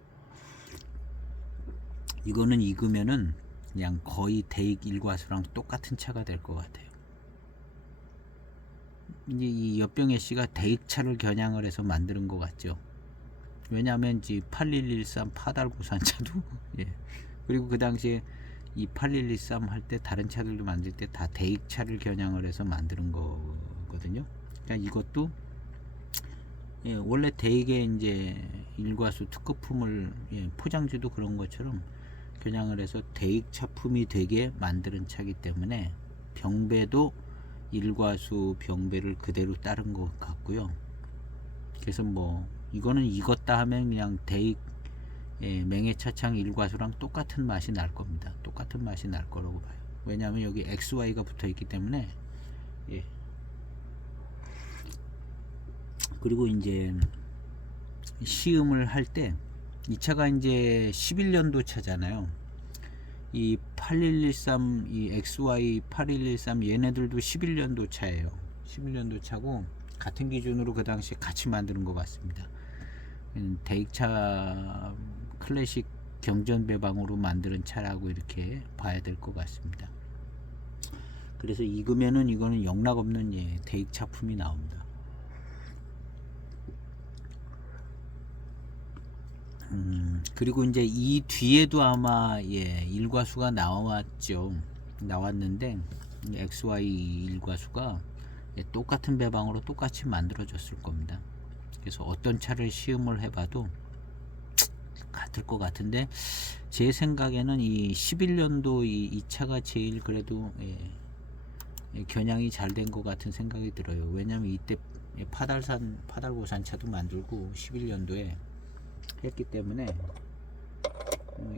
이거는 익으면은 그냥 거의 대익 일과수랑 똑같은 차가 될 것 같아요. 이제 이 옆병의 씨가 대익차를 겨냥을 해서 만드는 것 같죠. 왜냐하면 이 8113 파달고산 차도 그리고 그 당시에 이 8113 할 때 다른 차들도 만들 때 다 대익차를 겨냥을 해서 만드는 거거든요. 그러니까 이것도 원래 대익의 이제 일과수 특급품을 포장지도 그런 것처럼 겨냥을 해서 대익 차품이 되게 만드는 차기 때문에 병배도 일과수 병배를 그대로 따른 것 같고요. 그래서 뭐 이거는 익었다 하면 그냥 대익 맹의 차창 일과수랑 똑같은 맛이 날 겁니다. 똑같은 맛이 날 거라고 봐요. 왜냐하면 여기 XY가 붙어 있기 때문에 그리고 이제 시음을 할 때 이 차가 이제 11년도 차잖아요. 이 8113, 이 XY 8113 얘네들도 11년도 차예요. 11년도 차고 같은 기준으로 그 당시에 같이 만드는 것 같습니다. 대익차 클래식 경전 배방으로 만드는 차라고 이렇게 봐야 될 것 같습니다. 그래서 익으면은 이거는 영락없는 대익 차품이 나옵니다. 그리고 이제 이 뒤에도 아마 일과수가 나왔는데 XY 일과수가 똑같은 배방으로 똑같이 만들어졌을 겁니다. 그래서 어떤 차를 시음을 해봐도 같을 것 같은데 제 생각에는 이 11년도 이 차가 제일 그래도 겨냥이 잘 된 것 같은 생각이 들어요. 왜냐면 이때 파달고산 차도 만들고 11년도에 했기 때문에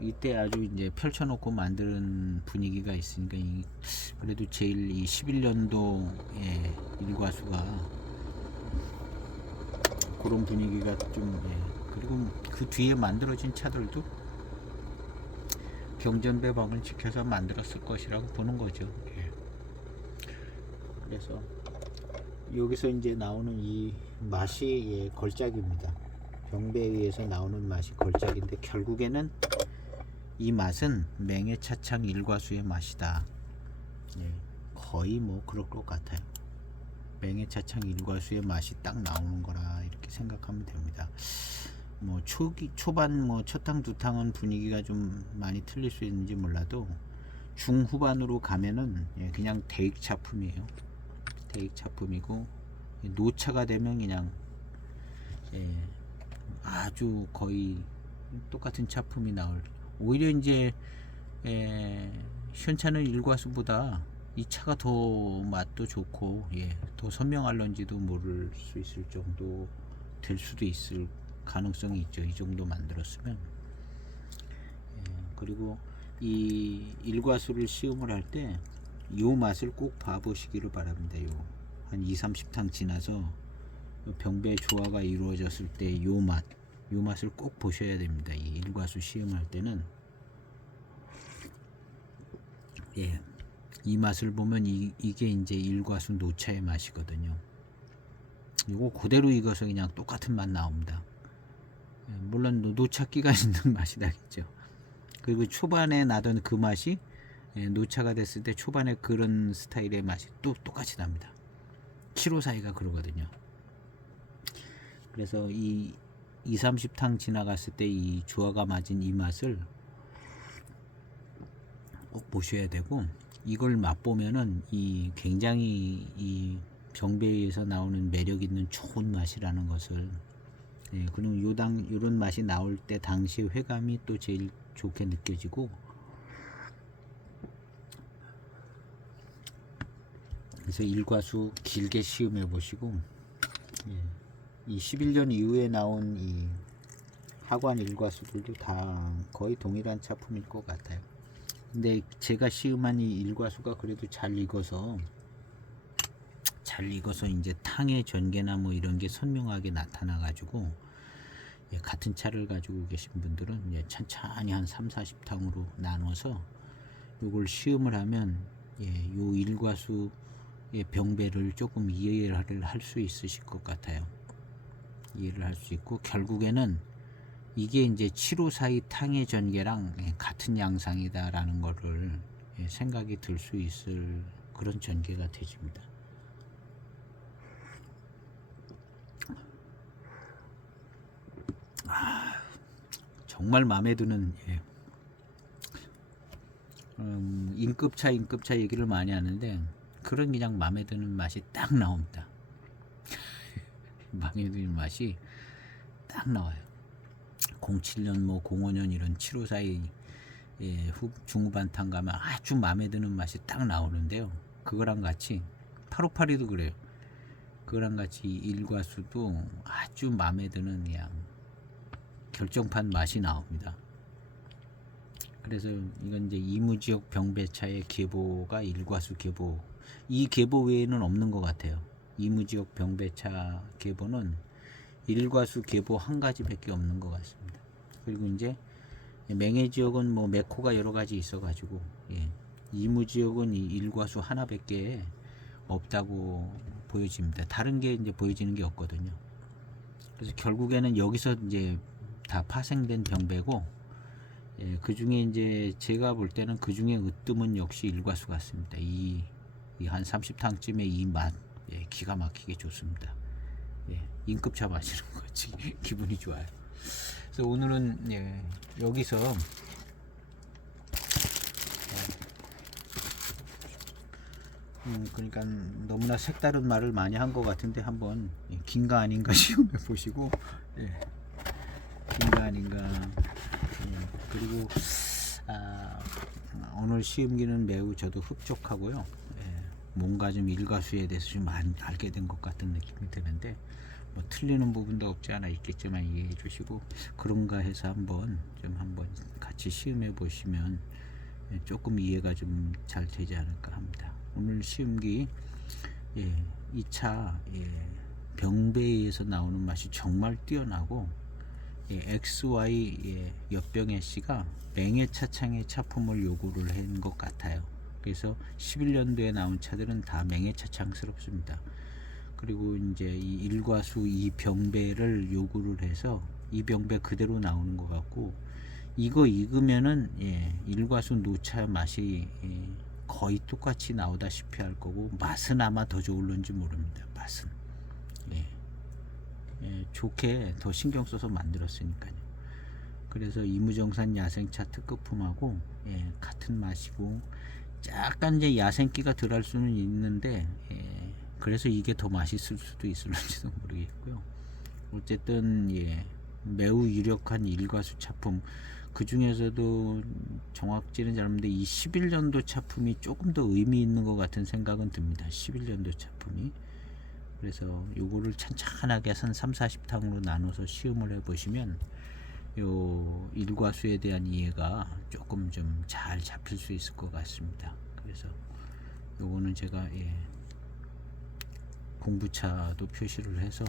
이때 아주 이제 펼쳐놓고 만드는 분위기가 있으니까 그래도 제일 이 11년도의 일과수가 그런 분위기가 좀 그리고 그 뒤에 만들어진 차들도 경전배방을 지켜서 만들었을 것이라고 보는 거죠. 그래서 여기서 이제 나오는 이 맛이 걸작입니다. 병배에 의해서 나오는 맛이 걸작인데 결국에는 이 맛은 맹해차창 일과수의 맛이다. 거의 뭐 그럴 것 같아요. 맹해차창 일과수의 맛이 딱 나오는 거라 이렇게 생각하면 됩니다. 뭐 초반 뭐 첫탕 두탕은 분위기가 좀 많이 틀릴 수 있는지 몰라도 중후반으로 가면은 그냥 대익 차품이에요. 대익 차품이고 노차가 되면 그냥 아주 거의 똑같은 차품이 나올. 오히려 이제 현차는 일과수보다 이 차가 더 맛도 좋고 더 선명할런지도 모를 수 있을 정도 될 수도 있을 가능성이 있죠. 이 정도 만들었으면. 그리고 이 일과수를 시음을 할 때 요 맛을 꼭 봐보시기를 바랍니다. 요 한 2-30탕 지나서 병배 조화가 이루어졌을 때 요 맛을 꼭 보셔야 됩니다. 이 일과수 시음할 때는 이 맛을 보면 이게 이제 일과수 노차의 맛이거든요. 요거 그대로 익어서 그냥 똑같은 맛 나옵니다. 물론 노차기가 있는 맛이 나겠죠. 그리고 초반에 나던 그 맛이 노차가 됐을 때 초반에 그런 스타일의 맛이 또 똑같이 납니다. 754가 그러거든요. 그래서 이 2-30탕 지나갔을 때 이 조화가 맞은 이 맛을 꼭 보셔야 되고, 이걸 맛보면은 이 굉장히 이 병배에서 나오는 매력 있는 좋은 맛이라는 것을, 그리고 요런 맛이 나올 때 당시 회감이 또 제일 좋게 느껴지고, 그래서 일과수 길게 시음해 보시고, 이 11년 이후에 나온 이 하관 일과수들도 다 거의 동일한 차품일 것 같아요. 근데 제가 시음한 이 일과수가 그래도 잘 익어서 이제 탕의 전개나 뭐 이런 게 선명하게 나타나 가지고, 같은 차를 가지고 계신 분들은 천천히 한 3-40탕으로 나눠서 요걸 시음을 하면 요 일과수의 병배를 조금 이해를 할 수 있으실 것 같아요. 이해를 할 수 있고, 결국에는 이게 이제 754의 탕의 전개랑 같은 양상이다라는 거를 생각이 들 수 있을 그런 전개가 되집니다. 정말 마음에 드는 인급차 얘기를 많이 하는데, 그런 그냥 마음에 드는 맛이 딱 나옵니다. 마음에 드는 맛이 딱 나와요. 07년 뭐 05년 이런 754의 중후반탕 가면 아주 마음에 드는 맛이 딱 나오는데요. 그거랑 같이 858이도 그래요. 그거랑 같이 일과수도 아주 마음에 드는 그냥 결정판 맛이 나옵니다. 그래서 이건 이제 이무지역 병배차의 계보가 일과수 계보, 이 계보 외에는 없는 것 같아요. 이무지역 병배차 계보는 일과수 계보 한 가지밖에 없는 것 같습니다. 그리고 이제 맹해지역은 뭐 메코가 여러 가지 있어가지고, 이무지역은 이 일과수 하나밖에 없다고 보여집니다. 다른 게 이제 보여지는 게 없거든요. 그래서 결국에는 여기서 이제 다 파생된 병배고, 그 중에 이제 제가 볼 때는 그 중에 으뜸은 역시 일과수 같습니다. 이 한 30탕쯤에 이 맛, 기가 막히게 좋습니다. 인급차 마시는 거지 기분이 좋아요. 그래서 오늘은 여기서 그러니까 너무나 색다른 말을 많이 한 것 같은데 한번 긴가 아닌가 시험해 보시고, 긴가 아닌가 그리고 오늘 시험기는 매우 저도 흡족하고요. 예, 뭔가 좀 일과수에 대해서 좀 알게 된 것 같은 느낌이 드는데 뭐 틀리는 부분도 없지 않아 있겠지만 이해해 주시고 그런가 해서 한번 같이 시험해 보시면 조금 이해가 좀 잘 되지 않을까 합니다. 오늘 시험기 2차 병배에서 나오는 맛이 정말 뛰어나고 XY 옆병의 씨가 맹해차창의 차품을 요구를 한 것 같아요. 그래서 11년도에 나온 차들은 다 맹해차창스럽습니다. 그리고 이제 이 일과수 이 병배를 요구를 해서 이 병배 그대로 나오는 것 같고 이거 익으면은 일과수 노차 맛이 거의 똑같이 나오다시피 할 거고 맛은 아마 더 좋을런지 모릅니다. 맛은 좋게 더 신경 써서 만들었으니까요. 그래서 이무정산 야생차 특급품하고 같은 맛이고 약간 이제 야생기가 덜할 수는 있는데 그래서 이게 더 맛있을 수도 있을지도 모르겠고요. 어쨌든 매우 유력한 일과수 차품 그 중에서도 정확지는 잘 모르는데 이 11년도 차품이 조금 더 의미 있는 것 같은 생각은 듭니다. 11년도 차품이. 그래서 요거를 찬찬하게 한 3, 40탕으로 나눠서 시험을 해보시면 요 일과수에 대한 이해가 조금 좀 잘 잡힐 수 있을 것 같습니다. 그래서 요거는 제가 공부차도 표시를 해서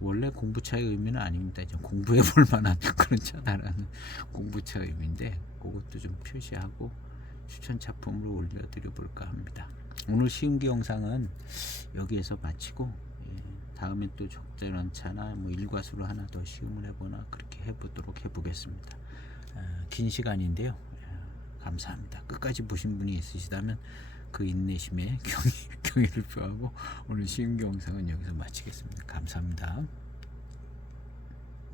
원래 공부차의 의미는 아닙니다. 좀 공부해 볼 만한 그런 차다라는 공부차 의미인데 그것도 좀 표시하고 추천 차품으로 올려드려 볼까 합니다. 오늘 시음기 영상은 여기에서 마치고 다음에 또 적절한 차나 뭐 일과수로 하나 더 시음을 해보나 그렇게 해보겠습니다. 긴 시간인데요. 감사합니다. 끝까지 보신 분이 있으시다면 그 인내심에 경의를 표하고 오늘 시음기 영상은 여기서 마치겠습니다. 감사합니다.